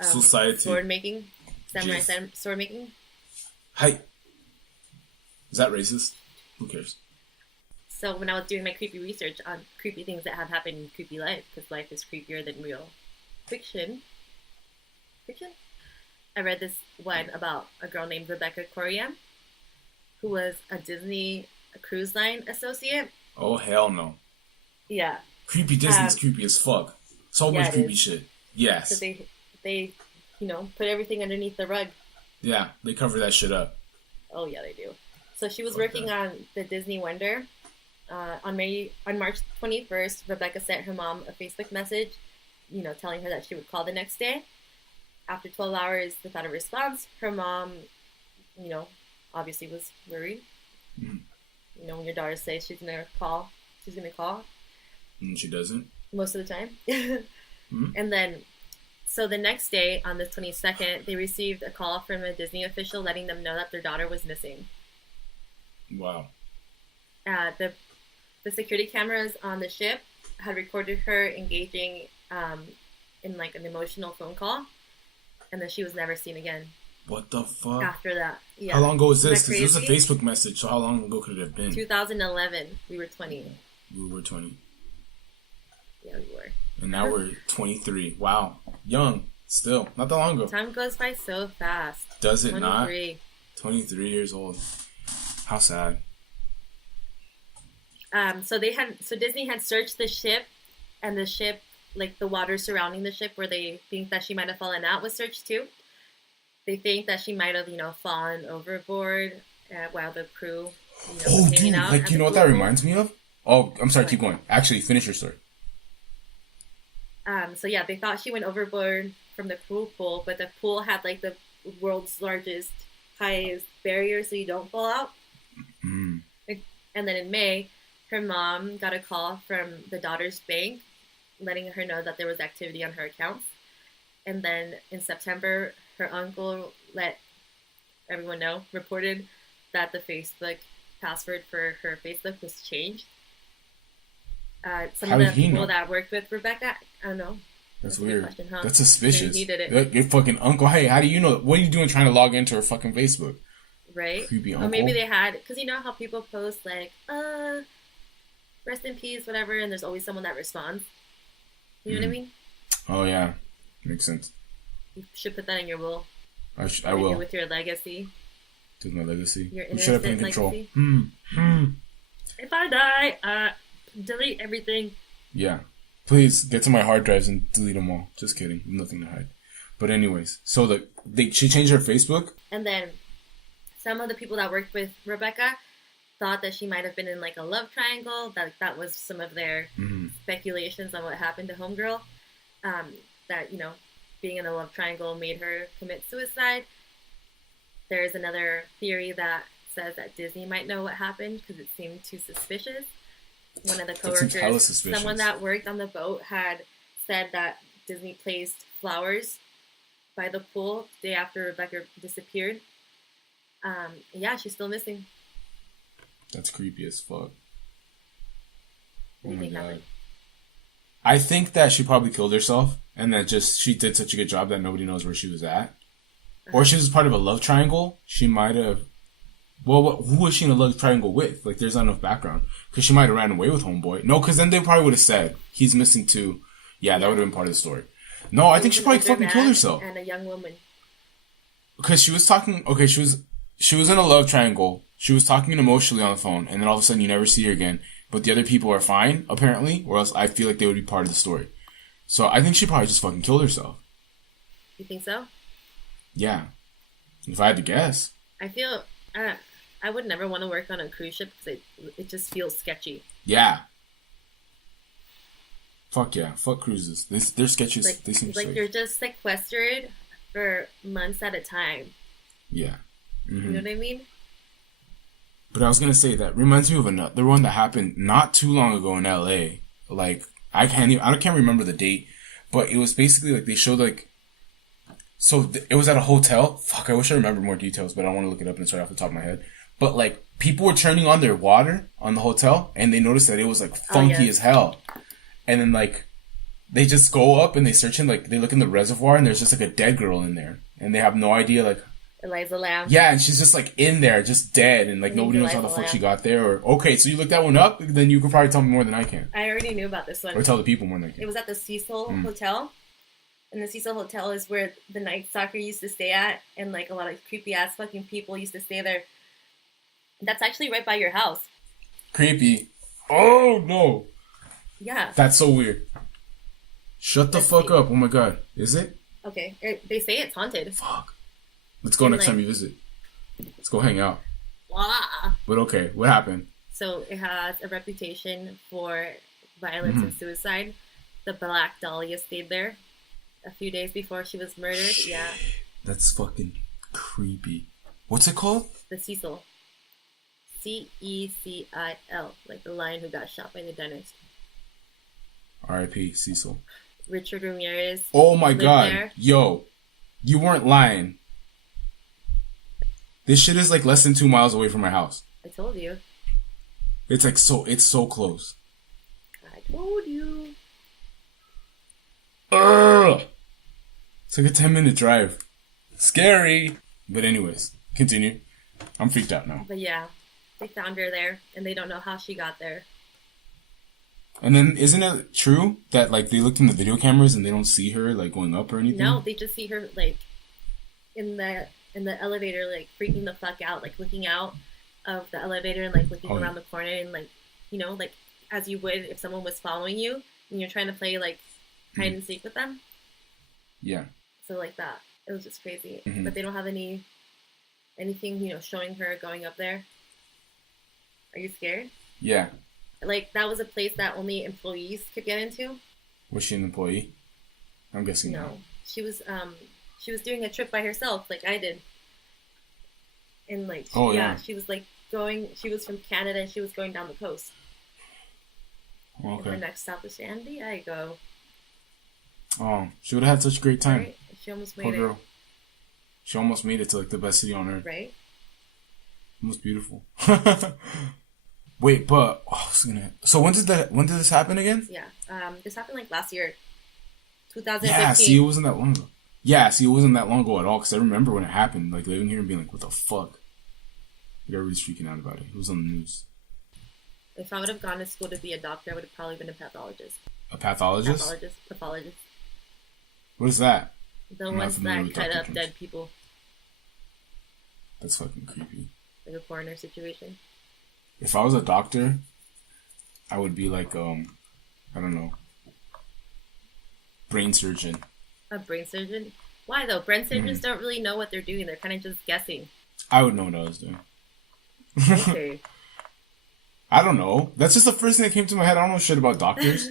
society. Sword making. Samurai sword making. Hi. Is that racist? Who cares? So when I was doing my creepy research on creepy things that have happened in creepy life, because life is creepier than real fiction, I read this one about a girl named Rebecca Coriam, who was a Disney cruise line associate. Oh, hell no. Yeah. Creepy Disney's creepy as fuck. So much creepy shit. Yes. So they, put everything underneath the rug. Yeah, they cover that shit up. Oh, yeah, they do. So she was working on the Disney Wonder. On March 21st, Rebecca sent her mom a Facebook message, telling her that she would call the next day. After 12 hours without a response, her mom, obviously was worried. Mm. When your daughter says she's going to call. And she doesn't? Most of the time. Mm. And then, so the next day, on the 22nd, they received a call from a Disney official letting them know that their daughter was missing. Wow. The security cameras on the ship had recorded her engaging in like an emotional phone call, and then she was never seen again. What the fuck? After that, yeah. How long ago is this? Because this is a Facebook message, so how long ago could it have been? 2011. We were 20. We were 20. Yeah, we were. And now we're 23. Wow. Young. Still. Not that long ago. Time goes by so fast. Does it 23. Not? 23 years old. How sad. So Disney had searched the ship, and the ship, like the water surrounding the ship where they think that she might have fallen out, was searched too. They think that she might have, fallen overboard while the crew, was hanging out. Like, you know what that reminds me of? Oh, I'm sorry, keep going. Actually, finish your story. So yeah, they thought she went overboard from the pool, but the pool had like the world's highest barrier so you don't fall out. Mm. And then in May, her mom got a call from the daughter's bank letting her know that there was activity on her accounts. And then in September, her uncle let everyone know, reported that the Facebook password for her Facebook was changed. Some of the people that worked with Rebecca, I don't know. That's weird. Question, huh? That's suspicious. He did it. Your fucking uncle. Hey, how do you know? What are you doing trying to log into her fucking Facebook? Right. Creepy uncle. Or maybe they had, because you know how people post like, rest in peace, whatever, and there's always someone that responds. You know what I mean? Oh yeah, makes sense. You should put that in your will. I will. With your legacy. With my legacy. Your Who should I put in control? If I die, delete everything. Yeah. Please get to my hard drives and delete them all. Just kidding. Nothing to hide. But anyways, so she changed her Facebook. And then some of the people that worked with Rebecca thought that she might have been in like a love triangle. That was some of their speculations on what happened to Homegirl. That, you know, being in a love triangle made her commit suicide. There is another theory that says that Disney might know what happened because it seemed too suspicious. One of the coworkers, someone that worked on the boat, had said that Disney placed flowers by the pool the day after Rebecca disappeared. Yeah, she's still missing. That's creepy as fuck. What do you think happened? I think that she probably killed herself, and that just she did such a good job that nobody knows where she was at. Or she was part of a love triangle. She might have... Well, who was she in a love triangle with? Like, there's not enough background. Because she might have ran away with Homeboy. No, because then they probably would have said, he's missing too. Yeah, that would have been part of the story. No, I think she probably fucking killed herself. And a young woman. Because she was talking... Okay, she was in a love triangle. She was talking emotionally on the phone. And then all of a sudden, you never see her again. But the other people are fine, apparently. Or else I feel like they would be part of the story. So I think she probably just fucking killed herself. You think so? Yeah. If I had to guess. I feel... I would never want to work on a cruise ship because it just feels sketchy. Yeah. Fuck yeah. Fuck cruises. They're sketchy. They seem like safe. You're just sequestered for months at a time. Yeah. Mm-hmm. You know what I mean? But I was going to say that reminds me of another one that happened not too long ago in LA. Like, I can't remember the date, but it was basically like they showed like... So it was at a hotel. Fuck, I wish I remembered more details, but I want to look it up and it's right off the top of my head. But like people were turning on their water on the hotel, and they noticed that it was like funky as hell. And then like they just go up and they search in, like they look in the reservoir, and there's just like a dead girl in there, and they have no idea like Eliza Lamb. Yeah, and she's just like in there, just dead, and like nobody knows how the fuck she got there. Or okay, so you looked that one up, then you could probably tell me more than I can. I already knew about this one. Or tell the people more than I can. It was at the Cecil Hotel. And the Cecil Hotel is where the Night Stalker used to stay at, and like a lot of creepy ass fucking people used to stay there. That's actually right by your house. Creepy. Oh no. Yeah. That's so weird. Shut the fuck up. Oh my god. Is it? Okay. They say it's haunted. Fuck. Let's go next time you visit. Let's go hang out. Blah. But okay, what happened? So it has a reputation for violence and suicide. The Black Dahlia stayed there a few days before she was murdered. Shit. Yeah. That's fucking creepy. What's it called? The Cecil. Cecil. Like the lion who got shot by the dentist. R.I.P. Cecil. Richard Ramirez. Oh my god. There. Yo. You weren't lying. This shit is like less than 2 miles away from my house. I told you. It's like it's so close. I told you. Ugh. It's like a 10-minute drive. Scary. But anyways, continue. I'm freaked out now. But yeah, they found her there, and they don't know how she got there. And then, isn't it true that like they looked in the video cameras and they don't see her like going up or anything? No, they just see her like in the elevator, like freaking the fuck out, like looking out of the elevator and like looking around the corner and like, you know, like as you would if someone was following you and you're trying to play like hide and seek with them. Yeah. So like that, it was just crazy. But they don't have anything, you know, showing her going up there. Are you scared? Yeah. Like that was a place that only employees could get into. Was she an employee? I'm guessing no. Not. She was doing a trip by herself, like I did. And like, she was like she was from Canada and she was going down the coast. Okay. And her next stop was San Diego. Oh, she would have had such a great time. Right? She almost made Poor it. girl. She almost made it to like the best city on earth. Right? Most beautiful. Wait, but so when did this happen again? Yeah. This happened like last year. 2015. Yeah, see, it wasn't that long ago. Yeah, see, it wasn't that long ago at all, because I remember when it happened, like, living here and being like, what the fuck? Like, everybody's freaking out about it. It was on the news. If I would have gone to school to be a doctor, I would have probably been a pathologist. A pathologist? Pathologist. What is that? The ones that cut up dead people. That's fucking creepy. Like a coroner situation. If I was a doctor, I would be like, I don't know, brain surgeon. A brain surgeon? Why though? Brain surgeons don't really know what they're doing. They're kind of just guessing. I would know what I was doing. Okay. I don't know. That's just the first thing that came to my head. I don't know shit about doctors.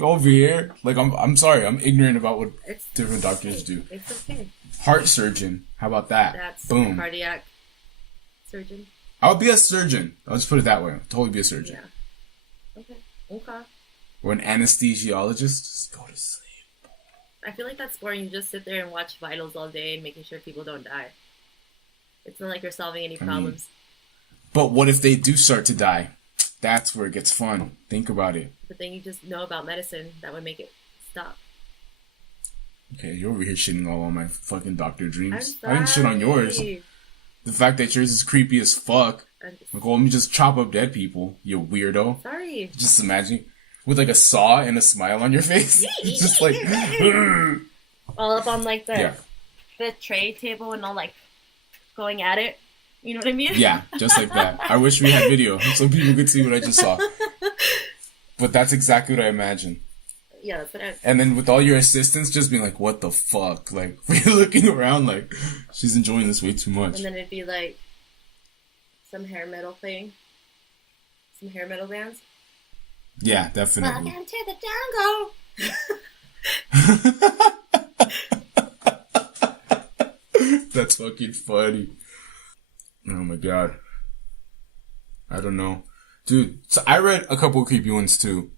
Over here, like I'm sorry, I'm ignorant about what different doctors do. It's okay. Heart surgeon. How about that? That's boom. Cardiac surgeon. I would be a surgeon. I'll just put it that way. I'll totally be a surgeon. Yeah. Okay. Or an anesthesiologist. Just go to sleep. I feel like that's boring. You just sit there and watch vitals all day and making sure people don't die. It's not like you're solving any problems. But what if they do start to die? That's where it gets fun. Think about it. But then you just know about medicine that would make it stop. Okay, you're over here shitting all on my fucking doctor dreams. I didn't shit on yours. The fact that yours is creepy as fuck. Like, well, let me just chop up dead people, you weirdo. Sorry. Just imagine. With like a saw and a smile on your face. Just like... all up on like the tray table and all like going at it. You know what I mean? Yeah, just like that. I wish we had video so people could see what I just saw. But that's exactly what I imagine. Yeah, that's what I... And then with all your assistants just being like, what the fuck? Like, we're looking around like, she's enjoying this way too much. And then it'd be like some hair metal thing. Some hair metal bands. Yeah, definitely. Welcome to the jungle! That's fucking funny. Oh my god. I don't know. Dude, so I read a couple of creepy ones too.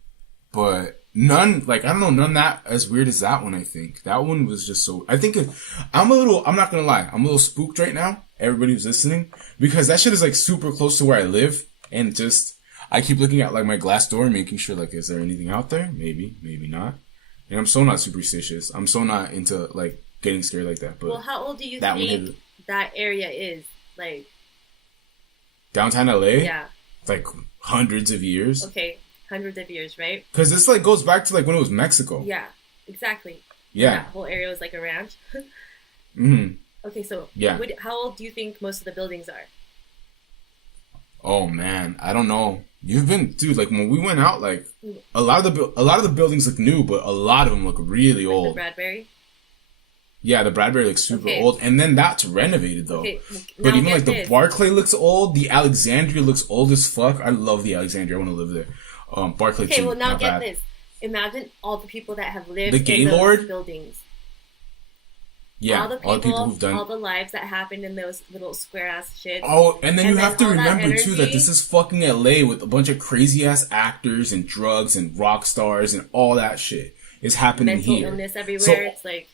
But none, like, I don't know, none that as weird as that one, I think. That one was just so... I'm not gonna lie, I'm a little spooked right now, everybody who's listening, because that shit is, like, super close to where I live, and just... I keep looking at, like, my glass door and making sure, like, is there anything out there? Maybe, maybe not. And I'm so not superstitious. I'm so not into, like, getting scared like that. But well, how old do you think that area is? Like... Downtown LA? Yeah. Like, hundreds of years. Okay, hundreds of years, right? Because this, like, goes back to, like, when it was Mexico. Yeah, exactly. Yeah. That whole area was like a ranch. Mm-hmm. Okay, so yeah. How old do you think most of the buildings are? Oh, man. I don't know. You've been... Dude, like, when we went out, like, a lot of the buildings look new, but a lot of them look really like old. The Bradbury? Yeah, the Bradbury looks super old. And then that's renovated, though. Okay, but even, like, the Barclay looks old. The Alexandria looks old as fuck. I love the Alexandria. I want to live there. Barclay, too. Okay, well, now get this. Imagine all the people that have lived the in Gaylord those buildings. Yeah, all the people who've done... all the lives that happened in those little square-ass shits. Oh, and then you have to remember, too, that this is fucking LA with a bunch of crazy-ass actors and drugs and rock stars and all that shit is happening Mental here. Illness everywhere. So, it's like...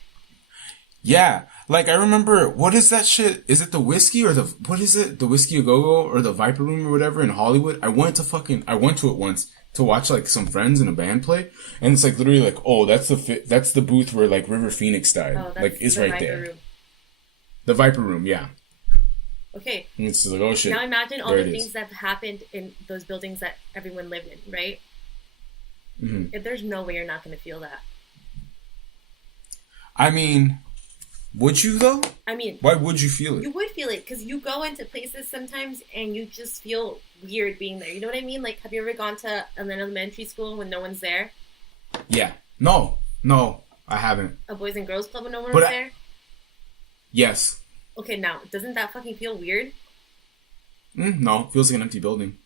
Yeah. Like, I remember, what is that shit? Is it the Whiskey or what is it? The Whiskey A Go-Go or the Viper Room or whatever in Hollywood? I went to it once to watch, like, some friends in a band play. And it's, like, literally, like, oh, that's the booth where, like, River Phoenix died. Oh, that's like, it's the right Viper there. Room. The Viper Room, yeah. Okay. And it's like, oh, shit. Now imagine all the things that happened in those buildings that everyone lived in, right? Mm-hmm. If there's no way you're not going to feel that. I mean... Would you, though? I mean... Why would you feel it? You would feel it, because you go into places sometimes and you just feel weird being there. You know what I mean? Like, have you ever gone to an elementary school when no one's there? Yeah. No, I haven't. A Boys and Girls Club when no one was there? Yes. Okay, now, doesn't that fucking feel weird? No, it feels like an empty building.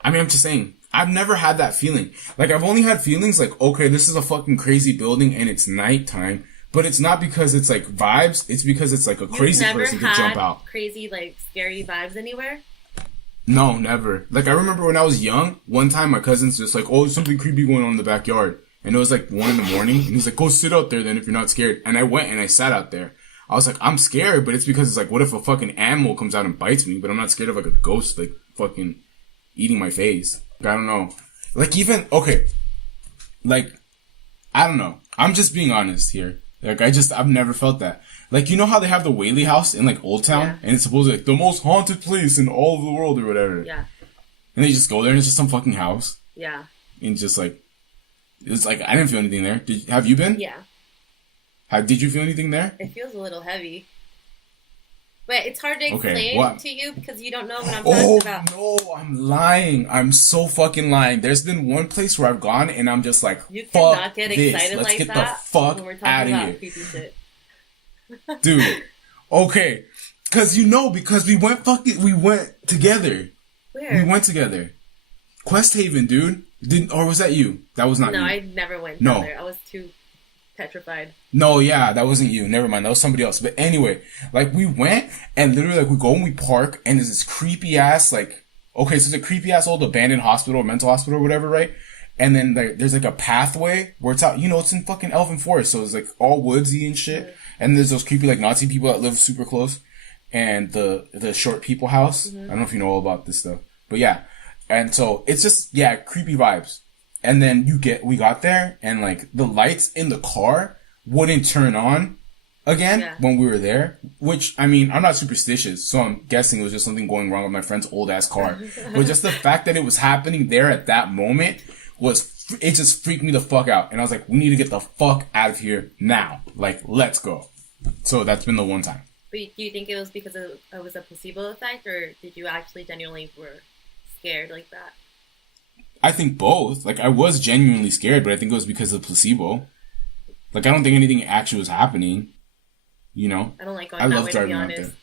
I mean, I'm just saying, I've never had that feeling. Like, I've only had feelings like, okay, this is a fucking crazy building and it's nighttime. But it's not because it's, like, vibes. It's because it's, like, a crazy person could jump out. Crazy, like, scary vibes anywhere? No, never. Like, I remember when I was young, one time my cousin's just like, oh, there's something creepy going on in the backyard. And it was, like, 1 a.m. And he's like, go sit out there then if you're not scared. And I went and I sat out there. I was like, I'm scared, but it's because it's like, what if a fucking animal comes out and bites me? But I'm not scared of, like, a ghost, like, fucking eating my face. I don't know. Like, even, okay. Like, I don't know. I'm just being honest here. Like, I've never felt that. Like, you know how they have the Whaley House in, like, Old Town? Yeah. And it's supposed to be, like, the most haunted place in all of the world or whatever. Yeah. And then you just go there and it's just some fucking house. Yeah. And just like, it's like, I didn't feel anything there. Have you been? Yeah. Did you feel anything there? It feels a little heavy. But it's hard to explain to you because you don't know what I'm talking about. Oh, no, I'm lying. I'm so fucking lying. There's been one place where I've gone and I'm just like, you fuck cannot get this. excited Let's like get that the fuck when we're talking out of about here. creepy shit. Dude, okay. Because we went together. Where? We went together. Quest Haven, dude. Or was that you? That was not you. No, I never went down there. I was too petrified. No, yeah, that wasn't you. Never mind. That was somebody else. But anyway, like, we went and literally, like, we go and we park and there's this creepy ass, like, okay, so it's a creepy ass old abandoned hospital or mental hospital or whatever, right? And then there's like a pathway where it's out, it's in fucking Elfin Forest. So it's like all woodsy and shit. Mm-hmm. And there's those creepy, like, Nazi people that live super close. And the short people house. Mm-hmm. I don't know if you know all about this stuff. But yeah. And so it's just, yeah, creepy vibes. And then we got there and like the lights in the car wouldn't turn on again when we were there. Which, I mean, I'm not superstitious, so I'm guessing it was just something going wrong with my friend's old ass car. But just the fact that it was happening there at that moment it just freaked me the fuck out. And I was like, we need to get the fuck out of here now. Like, let's go. So that's been the one time. But do you think it was because it was a placebo effect, or did you actually genuinely were scared like that? I think both. Like, I was genuinely scared, but I think it was because of placebo. Like, I don't think anything actually was happening. I don't like going that way, to be honest. Out there.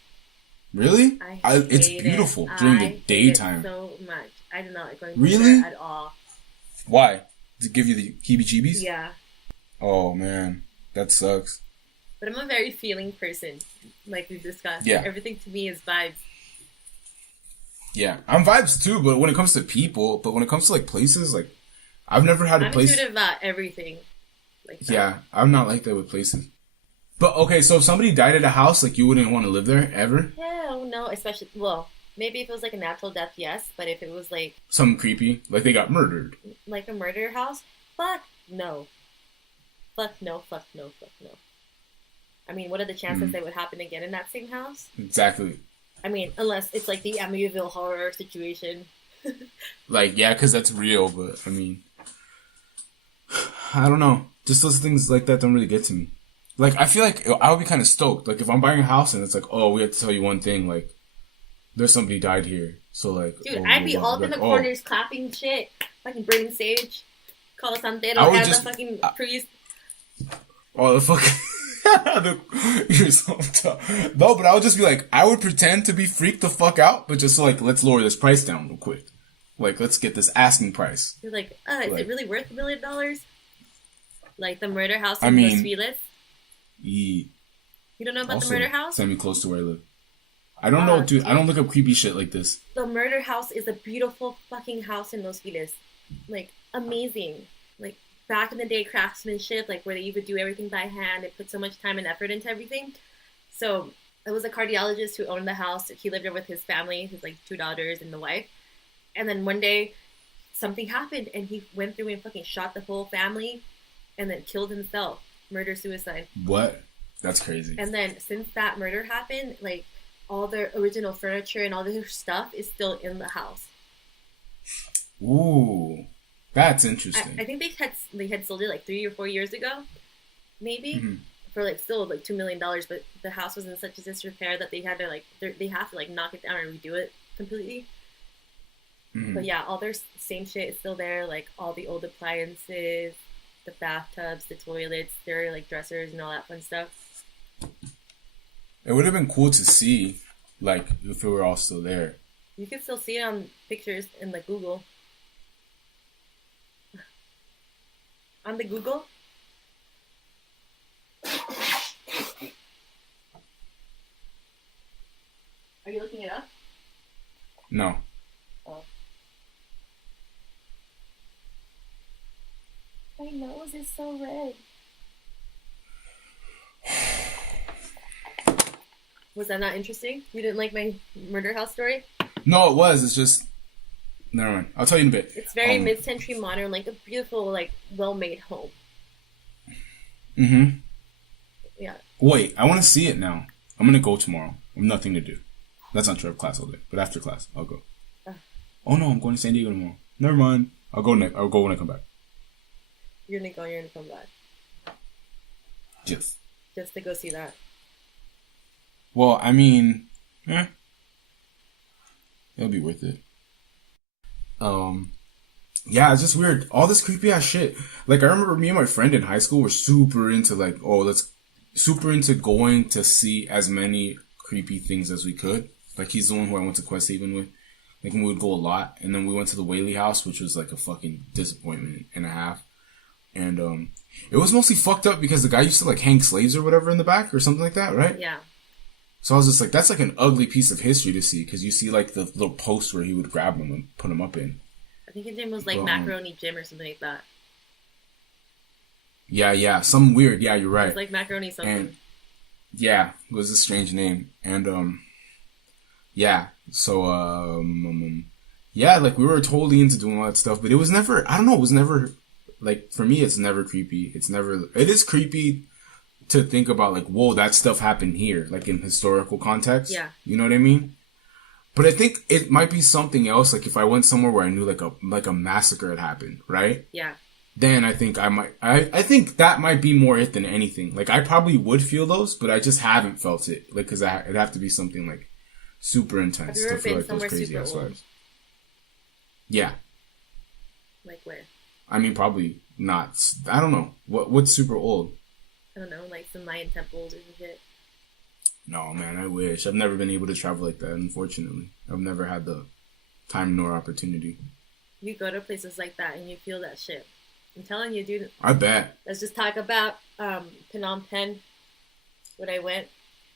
Really? It's beautiful during the daytime. So much. I do not like going there at all. Why? Does it give you the heebie-jeebies? Yeah. Oh, man. That sucks. But I'm a very feeling person, like we've discussed. Yeah. Everything to me is vibes. Yeah, I'm vibes too, but when it comes to people, but when it comes to like places, like I've never had a place. I'm intuitive about everything. Like that. Yeah, I'm not like that with places. But okay, so if somebody died at a house, like you wouldn't want to live there ever? Hell no, especially maybe if it was like a natural death, yes. But if it was like something creepy, like they got murdered, like a murder house, fuck no, fuck no, fuck no, fuck no. I mean, what are the chances that would happen again in that same house? Exactly. I mean, unless it's like the Amityville horror situation. Like, yeah, because that's real, but I mean, I don't know. Just those things like that don't really get to me. Like, I feel like I would be kind of stoked. Like, if I'm buying a house and it's like, oh, we have to tell you one thing, like, there's somebody died here. So, like... Dude, I'd be all up in the corners clapping shit. Fucking burning sage. Call a santero and the fucking priest. Oh, the fucking... You're so tough. No, but I would just be like, I would pretend to be freaked the fuck out, but just like, let's lower this price down real quick. Like, let's get this asking price. You're like, is it really worth $1 million? Like the murder house in Los Feliz? You don't know about the murder house? Send me close to where I live. I don't know, dude. I don't look up creepy shit like this. The murder house is a beautiful fucking house in Los Feliz. Like, amazing. Like, back in the day, craftsmanship, like where they would do everything by hand. They put so much time and effort into everything. So it was a cardiologist who owned the house. He lived there with his family, his like 2 daughters and the wife. And then one day something happened and he went through and fucking shot the whole family and then killed himself. Murder-suicide. What? That's crazy. And then since that murder happened, like all the original furniture and all their stuff is still in the house. Ooh. That's interesting. I think they had sold it like 3 or 4 years ago, maybe, for like still like $2 million. But the house was in such a disrepair that they had to like knock it down and redo it completely. But yeah, all their same shit is still there. Like all the old appliances, the bathtubs, the toilets, their like dressers and all that fun stuff. It would have been cool to see, like if we were all still there. You can still see it on pictures in like Google. On the Google? Are you looking it up? No. Oh. My nose is so red. Was that not interesting? You didn't like my murder house story? No, it was. It's just... Never mind. I'll tell you in a bit. It's very mid-century modern, like a beautiful, like, well-made home. Mm-hmm. Yeah. Wait, I want to see it now. I'm going to go tomorrow. I have nothing to do. That's not true. I have class all day. But after class, I'll go. Oh no, I'm going to San Diego tomorrow. Never mind. I'll go next. I'll go when I come back. You're gonna go. You're gonna come back. Just. Just to go see that. Well, I mean, it'll be worth it. Yeah, it's just weird. All this creepy ass shit. Like, I remember me and my friend in high school were super into like, super into going to see as many creepy things as we could. Like, he's the one who I went to Quest Haven with. Like, we would go a lot. And then we went to the Whaley house, which was like a fucking disappointment and a half. And, it was mostly fucked up because the guy used to like hang slaves or whatever in the back or something like that, right? Yeah. So I was just like, that's like an ugly piece of history to see because you see like the little post where he would grab them and put them up in. I think his name was like Macaroni Jim or something like that. Yeah, something weird. Yeah, you're right. It's like Macaroni something. And yeah, it was a strange name. And yeah, so yeah, like we were totally into doing all that stuff, but it was never. I don't know. It was never like for me. It's never creepy. It's never. It is creepy to think about like, whoa, that stuff happened here, like in historical context. Yeah, you know what I mean. But I think it might be something else. Like if I went somewhere where I knew like a massacre had happened, right? Yeah. Then I think I might. I think that might be more it than anything. Like I probably would feel those, but I just haven't felt it. Like because it'd have to be something like super intense to feel like those crazy ass vibes. Yeah. Like where? I mean, probably not. I don't know. What's super old? I don't know, like some Mayan temples or some shit. No, man, I wish. I've never been able to travel like that, unfortunately. I've never had the time nor opportunity. You go to places like that and you feel that shit. I'm telling you, dude. I bet. Let's just talk about Phnom Penh when I went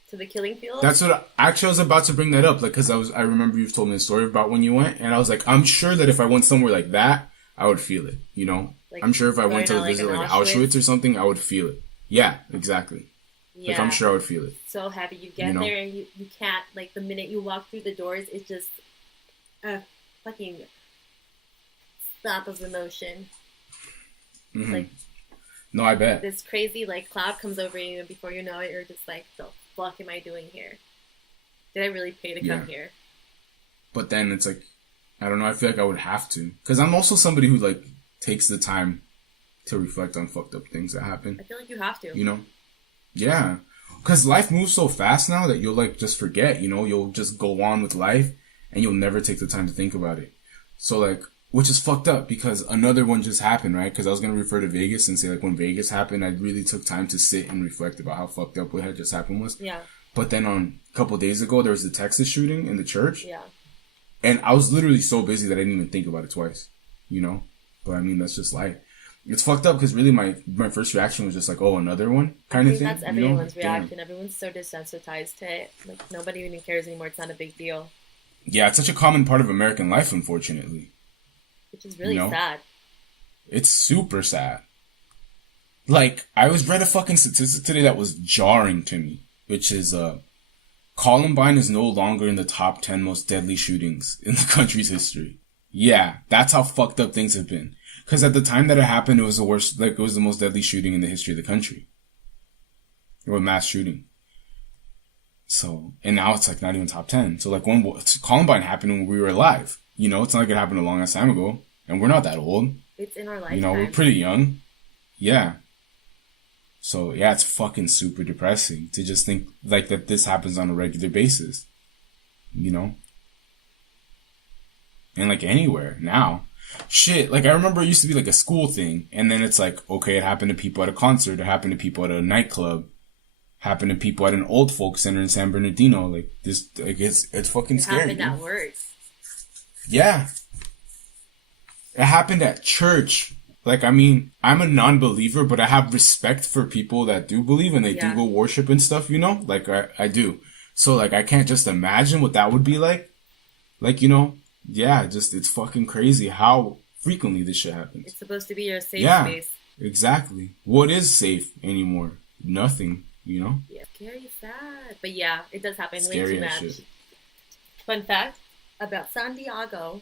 to the killing field. That's what I was about to bring that up, like, because I remember you've told me a story about when you went, and I was like, I'm sure that if I went somewhere like that, I would feel it, you know? Like, I'm sure if I went to visit like Auschwitz or something, I would feel it. Yeah, exactly. Yeah. Like, I'm sure I would feel it. So heavy. You get there and you can't, like, the minute you walk through the doors, it's just a fucking stop of emotion. Mm-hmm. Like, no, I bet. This crazy, like, cloud comes over you, and before you know it, you're just like, the fuck am I doing here? Did I really pay to come here? But then it's like, I don't know, I feel like I would have to. Because I'm also somebody who, like, takes the time to reflect on fucked up things that happen. I feel like you have to. You know? Yeah. Because life moves so fast now that you'll, like, just forget, you know? You'll just go on with life, and you'll never take the time to think about it. So, like, which is fucked up, because another one just happened, right? Because I was going to refer to Vegas and say, like, when Vegas happened, I really took time to sit and reflect about how fucked up what had just happened was. Yeah. But then a couple of days ago, there was the Texas shooting in the church. Yeah. And I was literally so busy that I didn't even think about it twice, you know? But, I mean, that's just life. It's fucked up because really my first reaction was just like, oh, another one kind of thing. That's everyone's reaction. Damn. Everyone's so desensitized to it. Like, nobody even cares anymore. It's not a big deal. Yeah, it's such a common part of American life, unfortunately. Which is really sad. It's super sad. Like, I read a fucking statistic today that was jarring to me, which is, Columbine is no longer in the top 10 most deadly shootings in the country's history. Yeah, that's how fucked up things have been. Because at the time that it happened, it was the worst, like, it was the most deadly shooting in the history of the country. Or a mass shooting. So, and now it's, like, not even top 10. So, like, when Columbine happened when we were alive. You know, it's not like it happened a long ass time ago. And we're not that old. It's in our lifetime. You know, we're pretty young. Yeah. So, yeah, it's fucking super depressing to just think, like, that this happens on a regular basis. You know? And, like, anywhere now. Shit, like, I remember it used to be, like, a school thing. And then it's like, okay, it happened to people at a concert. It happened to people at a nightclub. Happened to people at an old folks center in San Bernardino. Like, this, like, it's fucking scary. It happened at work. Yeah. It happened at church. Like, I mean, I'm a non-believer, but I have respect for people that do believe and they do go worship and stuff, you know? Like, I do. So, like, I can't just imagine what that would be like. Like, you know, yeah, just, it's fucking crazy how frequently this shit happens. It's supposed to be your safe space. Exactly. What is safe anymore? Nothing, you know? Yeah, scary, sad. But yeah, it does happen scary way too much. Shit. Fun fact about San Diego,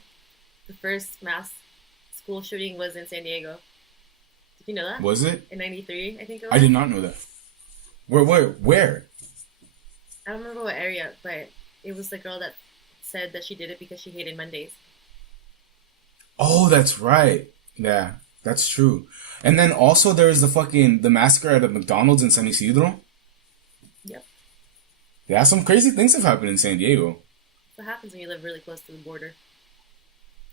the first mass school shooting was in San Diego. Did you know that? Was it? In 93, I think it was. I did not know that. Where? I don't remember what area, but it was the girl that said that she did it because she hated Mondays. Oh, that's right. Yeah, that's true. And then also there's the massacre at a McDonald's in San Isidro. Yep. Yeah, some crazy things have happened in San Diego. What happens when you live really close to the border?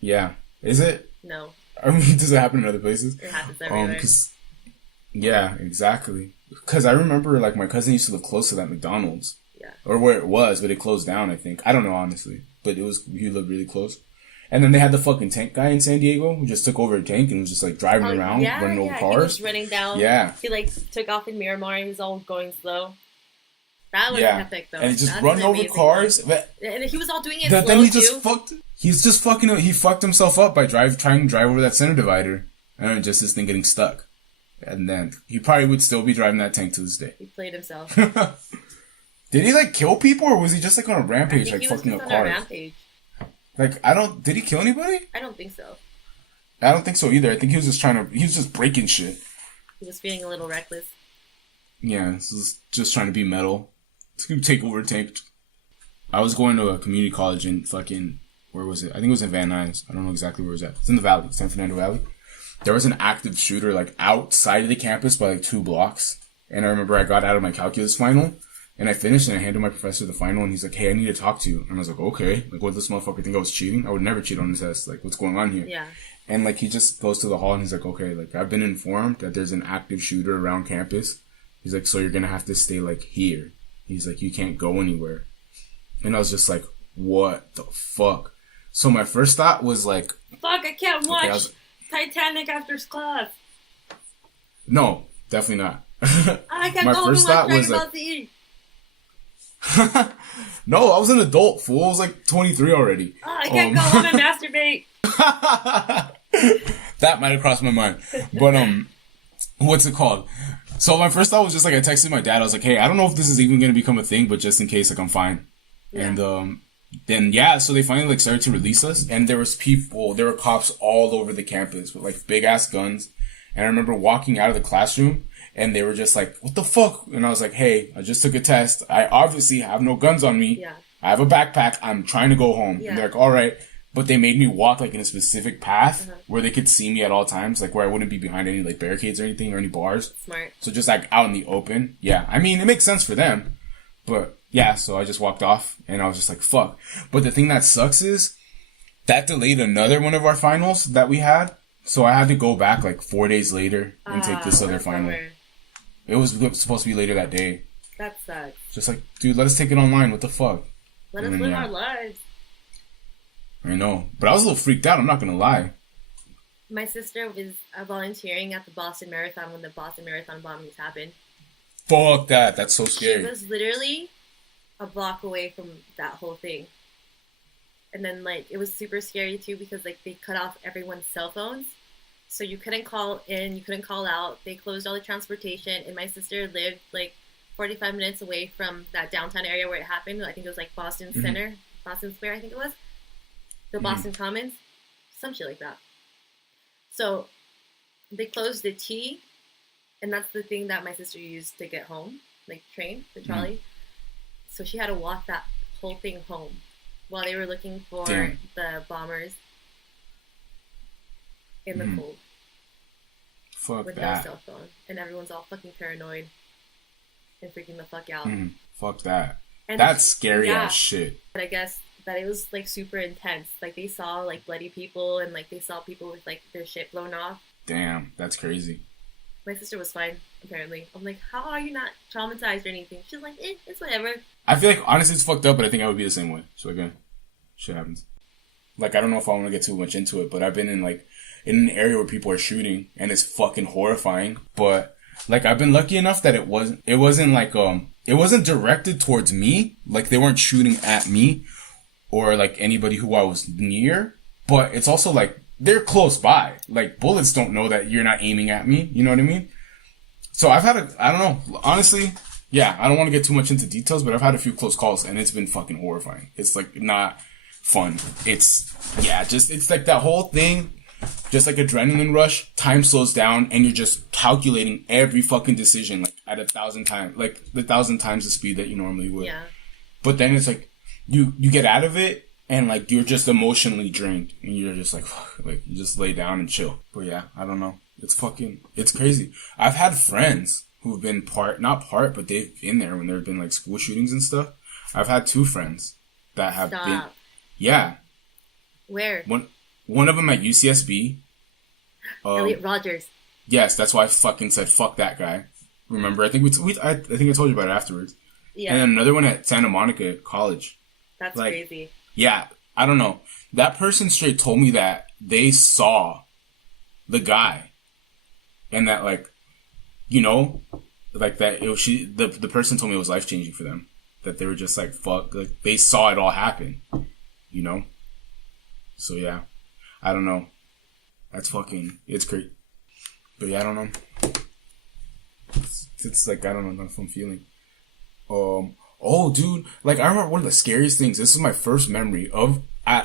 Yeah. Is it? No. I mean, does it happen in other places? It happens everywhere. Yeah, exactly. Because I remember, like, my cousin used to live close to that McDonald's. Yeah. Or where it was, but it closed down, I think. I don't know, honestly. But he lived really close. And then they had the fucking tank guy in San Diego who just took over a tank and was just, like, driving around, running over cars. He was running down. Yeah. He, like, took off in Miramar and he was all going slow. That was epic, though. And he just run over cars. But, and he was all doing it slow, then he too. he fucked himself up by trying to drive over that center divider. And just this thing getting stuck. And then he probably would still be driving that tank to this day. He played himself. Did he, like, kill people, or was he just, like, on a rampage, like, fucking up cars? A rampage. Like, did he kill anybody? I don't think so. I don't think so either. I think he was just breaking shit. He was feeling a little reckless. Yeah, he was just trying to be metal. To take over a tank. I was going to a community college in fucking, where was it? I think it was in Van Nuys. I don't know exactly where it was at. It's in the valley, San Fernando Valley. There was an active shooter, like, outside of the campus by, like, 2 blocks. And I remember I got out of my calculus final, and I finished, and I handed my professor the final, and he's like, hey, I need to talk to you. And I was like, okay. Like, what, this motherfucker think I was cheating? I would never cheat on this test. Like, what's going on here? Yeah. And, like, he just goes to the hall, and he's like, okay, like, I've been informed that there's an active shooter around campus. He's like, so you're gonna have to stay, like, here. He's like, you can't go anywhere. And I was just like, what the fuck? So my first thought was like... Fuck, I can't watch Titanic after class. No, definitely not. I can't go first thought was like... No, I was an adult, fool. I was like 23 already. Oh, I can't go home and masturbate. That might have crossed my mind. But, what's it called? So my first thought was just like, I texted my dad. I was like, hey, I don't know if this is even going to become a thing, but just in case, like, I'm fine. Yeah. And, then, so they finally, like, started to release us. And there were cops all over the campus with, like, big-ass guns. And I remember walking out of the classroom, and they were just like, what the fuck? And I was like, hey, I just took a test. I obviously have no guns on me. Yeah. I have a backpack. I'm trying to go home. Yeah. And they're like, all right. But they made me walk, like, in a specific path where they could see me at all times, like, where I wouldn't be behind any, like, barricades or anything or any bars. Smart. So just, like, out in the open. Yeah. I mean, it makes sense for them. But, yeah, so I just walked off, and I was just like, fuck. But the thing that sucks is that delayed another one of our finals that we had. So I had to go back, like, 4 days later and take this other final. Bummer. It was supposed to be later that day. That sucks. Just like, dude, let us take it online. What the fuck? Let us live our lives. I know. But I was a little freaked out. I'm not going to lie. My sister was volunteering at the Boston Marathon when the Boston Marathon bombings happened. Fuck that. That's so scary. She was literally a block away from that whole thing. And then, like, it was super scary, too, because, like, they cut off everyone's cell phones. So you couldn't call in, you couldn't call out. They closed all the transportation. And my sister lived, like, 45 minutes away from that downtown area where it happened. I think it was, like, Boston Center. Boston Square, I think it was. The Boston Commons, some shit like that. So they closed the T, and that's the thing that my sister used to get home, like train, the trolley. So she had to walk that whole thing home while they were looking for the bombers in the cold. Fuck with that. no cell phone. And everyone's all fucking paranoid and freaking the fuck out. Fuck that. And that's scary as shit. But I guess that it was, like, super intense. Like, they saw, like, bloody people, and, like, they saw people with, like, their shit blown off. Damn, that's crazy. My sister was fine, apparently. I'm like, how are you not traumatized or anything? She's like, it's whatever. I feel like, honestly, it's fucked up, but I think I would be the same way. So, like, shit happens. Like, I don't know if I want to get too much into it, but I've been in, like, in an area where people are shooting, and it's fucking horrifying. But, like, I've been lucky enough that it wasn't, like, it wasn't directed towards me. Like, they weren't shooting at me. Or, like, anybody who I was near. But it's also, like, they're close by. Like, bullets don't know that you're not aiming at me. You know what I mean? So I've had I don't know. Honestly, yeah, I don't want to get too much into details, but I've had a few close calls, and it's been fucking horrifying. It's, like, not fun. It's like that whole thing, just like adrenaline rush, time slows down, and you're just calculating every fucking decision, like, at 1,000 times. Like, 1,000 times the speed that you normally would. Yeah. But then it's like, You get out of it, and like you're just emotionally drained, and you're just like, fuck, like you just lay down and chill. But yeah, I don't know. It's crazy. I've had friends who've been not part, but they've been there when there have been like school shootings and stuff. I've had two friends that have been, yeah. Where? One of them at UCSB. Elliot Rogers. Yes, that's why I fucking said fuck that guy. Remember? I think I think I told you about it afterwards. Yeah. And then another one at Santa Monica College. That's like, crazy. Yeah, I don't know. That person straight told me that they saw the guy, and that like, you know, like that the person told me it was life changing for them. That they were just like fuck, like they saw it all happen, you know. So yeah, I don't know. It's great. But yeah, I don't know. It's like, I don't know, that's what I'm feeling. Oh, dude, like I remember one of the scariest things. This is my first memory out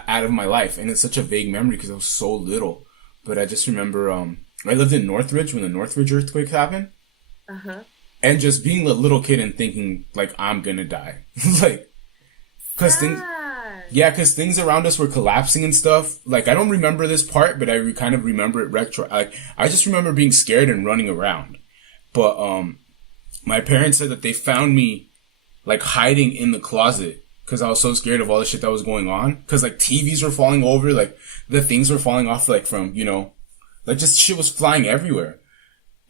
of my life, and it's such a vague memory because I was so little. But I just remember, I lived in Northridge when the Northridge earthquake happened. And just being a little kid and thinking like I'm gonna die, like, because things around us were collapsing and stuff. Like I don't remember this part, but I kind of remember it Like I just remember being scared and running around. But my parents said that they found me like hiding in the closet because I was so scared of all the shit that was going on. Because like TVs were falling over, like the things were falling off, like from, you know, like just shit was flying everywhere.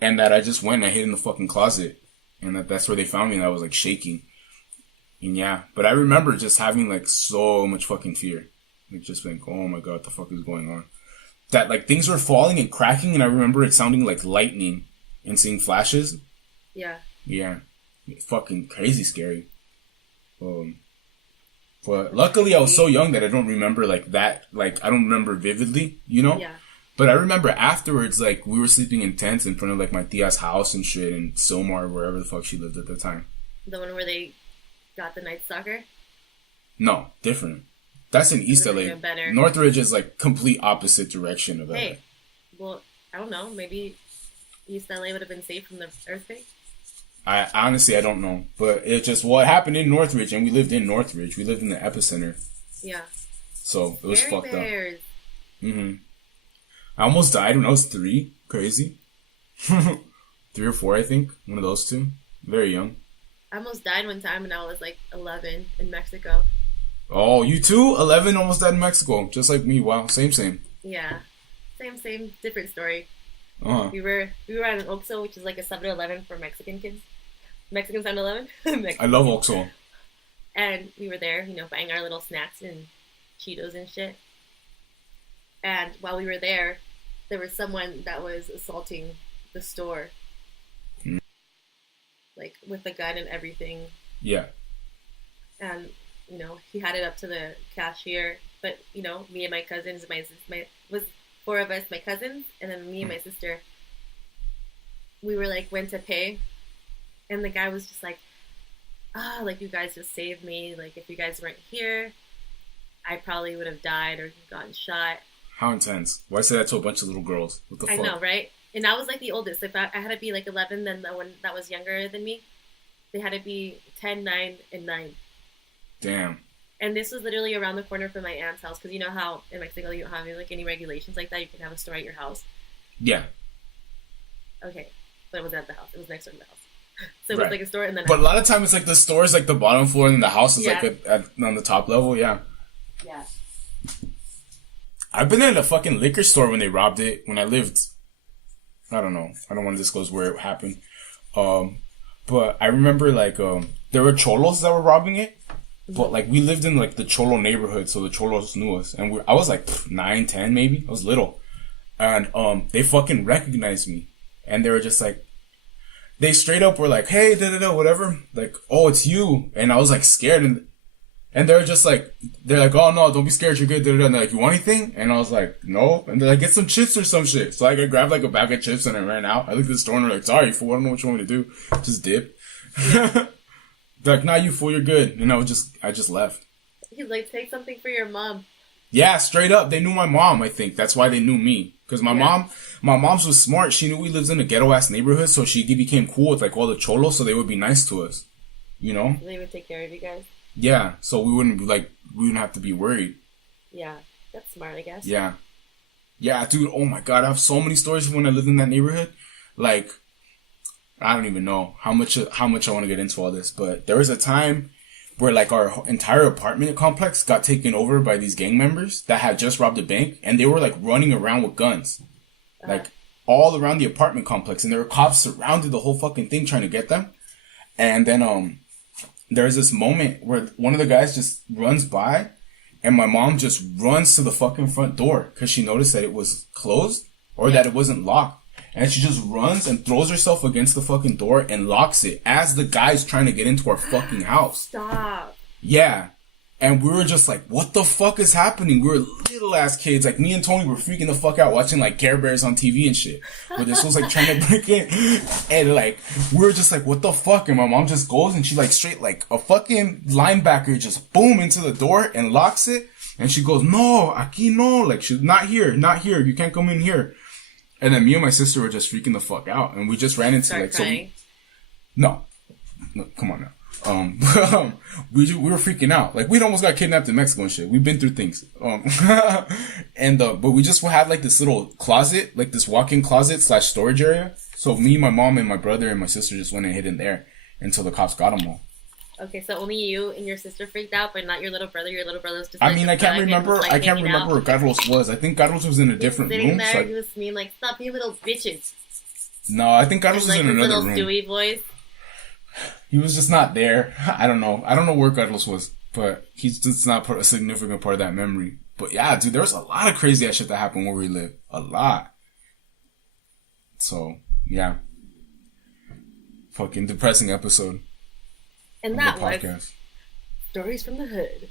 And that I just went and I hid in the fucking closet, and that's where they found me, and I was like shaking. And yeah, but I remember just having like so much fucking fear, like just like, oh my god, what the fuck is going on? That like things were falling and cracking, and I remember it sounding like lightning and seeing flashes. Yeah, fucking crazy scary. But luckily I was so young that I don't remember like that. Like I don't remember vividly, you know. Yeah. But I remember afterwards, like, we were sleeping in tents in front of, like, my tia's house and shit in Silmar, wherever the fuck she lived at the time. The one where they got the Night Stalker? No, different. That's in East LA. Northridge is, like, complete opposite direction of LA. Hey, well, I don't know. Maybe East LA would have been safe from the earthquake? Honestly, I don't know. But it just, what happened in Northridge, and we lived in Northridge. We lived in the epicenter. Yeah. So, it was fucked up. Mm-hmm. I almost died when I was 3. Crazy. 3 or 4, I think. One of those two. Very young. I almost died one time when I was like 11 in Mexico. Oh, you too? 11 almost died in Mexico. Just like me. Wow. Same. Yeah. Same. Different story. Uh-huh. We were at an Oxxo, which is like a 7-Eleven for Mexican kids. Mexican 7-Eleven? I love Oxxo. And we were there, you know, buying our little snacks and Cheetos and shit. And while we were there was someone that was assaulting the store. Like, with a gun and everything. Yeah. And, you know, he had it up to the cashier. But, you know, me and my cousins, was 4 of us, my cousins, and then me and my sister. We were, like, went to pay. And the guy was just like, like, you guys just saved me. Like, if you guys weren't here, I probably would have died or gotten shot. How intense. Why say that to a bunch of little girls? What the fuck? I know, right? And I was like the oldest. If I had to be like 11, then the one that was younger than me, they had to be 10, 9, and 9. Damn. And this was literally around the corner from my aunt's house. Because you know how in Mexico you don't have like any regulations like that. You can have a store at your house. Yeah. Okay. But it wasn't at the house. It was next door to the house. So it was like a store and then... But a lot of times it's like the store is like the bottom floor and then the house is like on the top level. Yeah. Yeah. I've been in a fucking liquor store when they robbed it when I lived. I don't know. I don't want to disclose where it happened. But I remember like there were cholos that were robbing it. But like we lived in like the cholo neighborhood, so the cholos knew us, and I was like 9, 10 maybe. I was little, and they fucking recognized me, and they were just like, they straight up were like, hey, whatever, like, oh, it's you, and I was like scared, and they're just like, they're like, oh no, don't be scared, you're good, and they're like, you want anything? And I was like, no, and they're like, get some chips or some shit. So like I grabbed like a bag of chips and I ran out. I looked at the store and they're like, sorry fool, I don't know what you want me to do, just dip. They're like, nah, you fool, you're good. And I just left. He's like, take something for your mom. Yeah, straight up. They knew my mom, I think. That's why they knew me. Because my mom's was smart. She knew we lived in a ghetto-ass neighborhood, so she became cool with, like, all the cholos, so they would be nice to us. You know? They would take care of you guys. Yeah, so we wouldn't, like, we wouldn't have to be worried. Yeah, that's smart, I guess. Yeah. Yeah, dude, oh my God, I have so many stories from when I lived in that neighborhood. Like, I don't even know how much I want to get into all this, but there was a time where like our entire apartment complex got taken over by these gang members that had just robbed a bank, and they were like running around with guns. Like, all around the apartment complex, and there were cops surrounded the whole fucking thing trying to get them. And then there's this moment where one of the guys just runs by, and my mom just runs to the fucking front door because she noticed that it was closed or that it wasn't locked. And she just runs and throws herself against the fucking door and locks it as the guy's trying to get into our fucking house. Stop. Yeah. And we were just like, what the fuck is happening? We were little ass kids. Like, me and Tony were freaking the fuck out watching like Care Bears on TV and shit. Where this was like trying to break in. And like, we were just like, what the fuck? And my mom just goes and she like straight like a fucking linebacker just boom into the door and locks it. And she goes, no, aquí no. Like, she's not here. You can't come in here. And then me and my sister were just freaking the fuck out. And we just ran into like, crying. No, come on now. We were freaking out. Like, we'd almost got kidnapped in Mexico and shit. We've been through things. But we just had like this little closet, like this walk-in closet / storage area. So me, my mom, and my brother and my sister just went and hid in there until the cops got them all. Okay, so only you and your sister freaked out, but not your little brother. Your little brother was just. I mean, I can't remember where Carlos was. I think Carlos was in a different room. There, so he was mean, like, stop, you little bitches. No, I think Carlos was in another room. Like his little Stewie voice. He was just not there. I don't know where Carlos was, but he's just not a significant part of that memory. But yeah, dude, there was a lot of crazy ass shit that happened where we lived. A lot. So, yeah. Fucking depressing episode. And that was Stories from the Hood.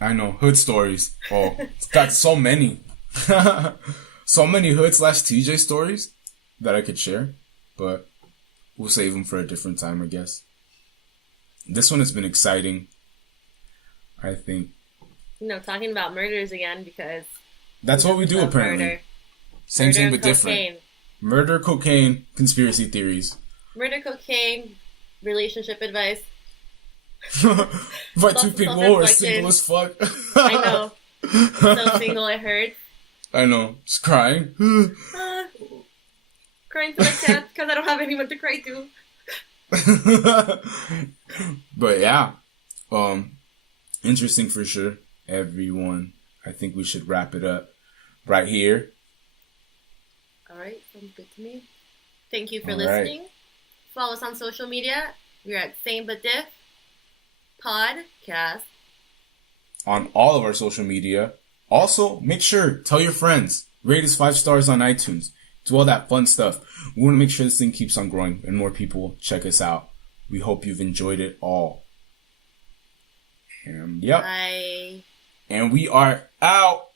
I know, hood stories. Oh, it's got so many. So many hood / TJ stories that I could share. But we'll save them for a different time, I guess. This one has been exciting, I think. Talking about murders again, because... That's what we do, apparently. Murder. Same thing, but different. Murder, cocaine, conspiracy theories. Murder, cocaine, relationship advice. By two people who are single as fuck. I know. So single, I heard. I know. Just crying. Crying till I can't, because I don't have anyone to cry to. But yeah. Interesting for sure. Everyone. I think we should wrap it up right here. Alright, sounds good to me. Thank you for listening. Right. Follow us on social media. We're at Same But Diff Podcast. On all of our social media. Also, make sure, tell your friends. Rate us 5 stars on iTunes. Do all that fun stuff. We want to make sure this thing keeps on growing and more people check us out. We hope you've enjoyed it all. And yep. Bye. And we are out.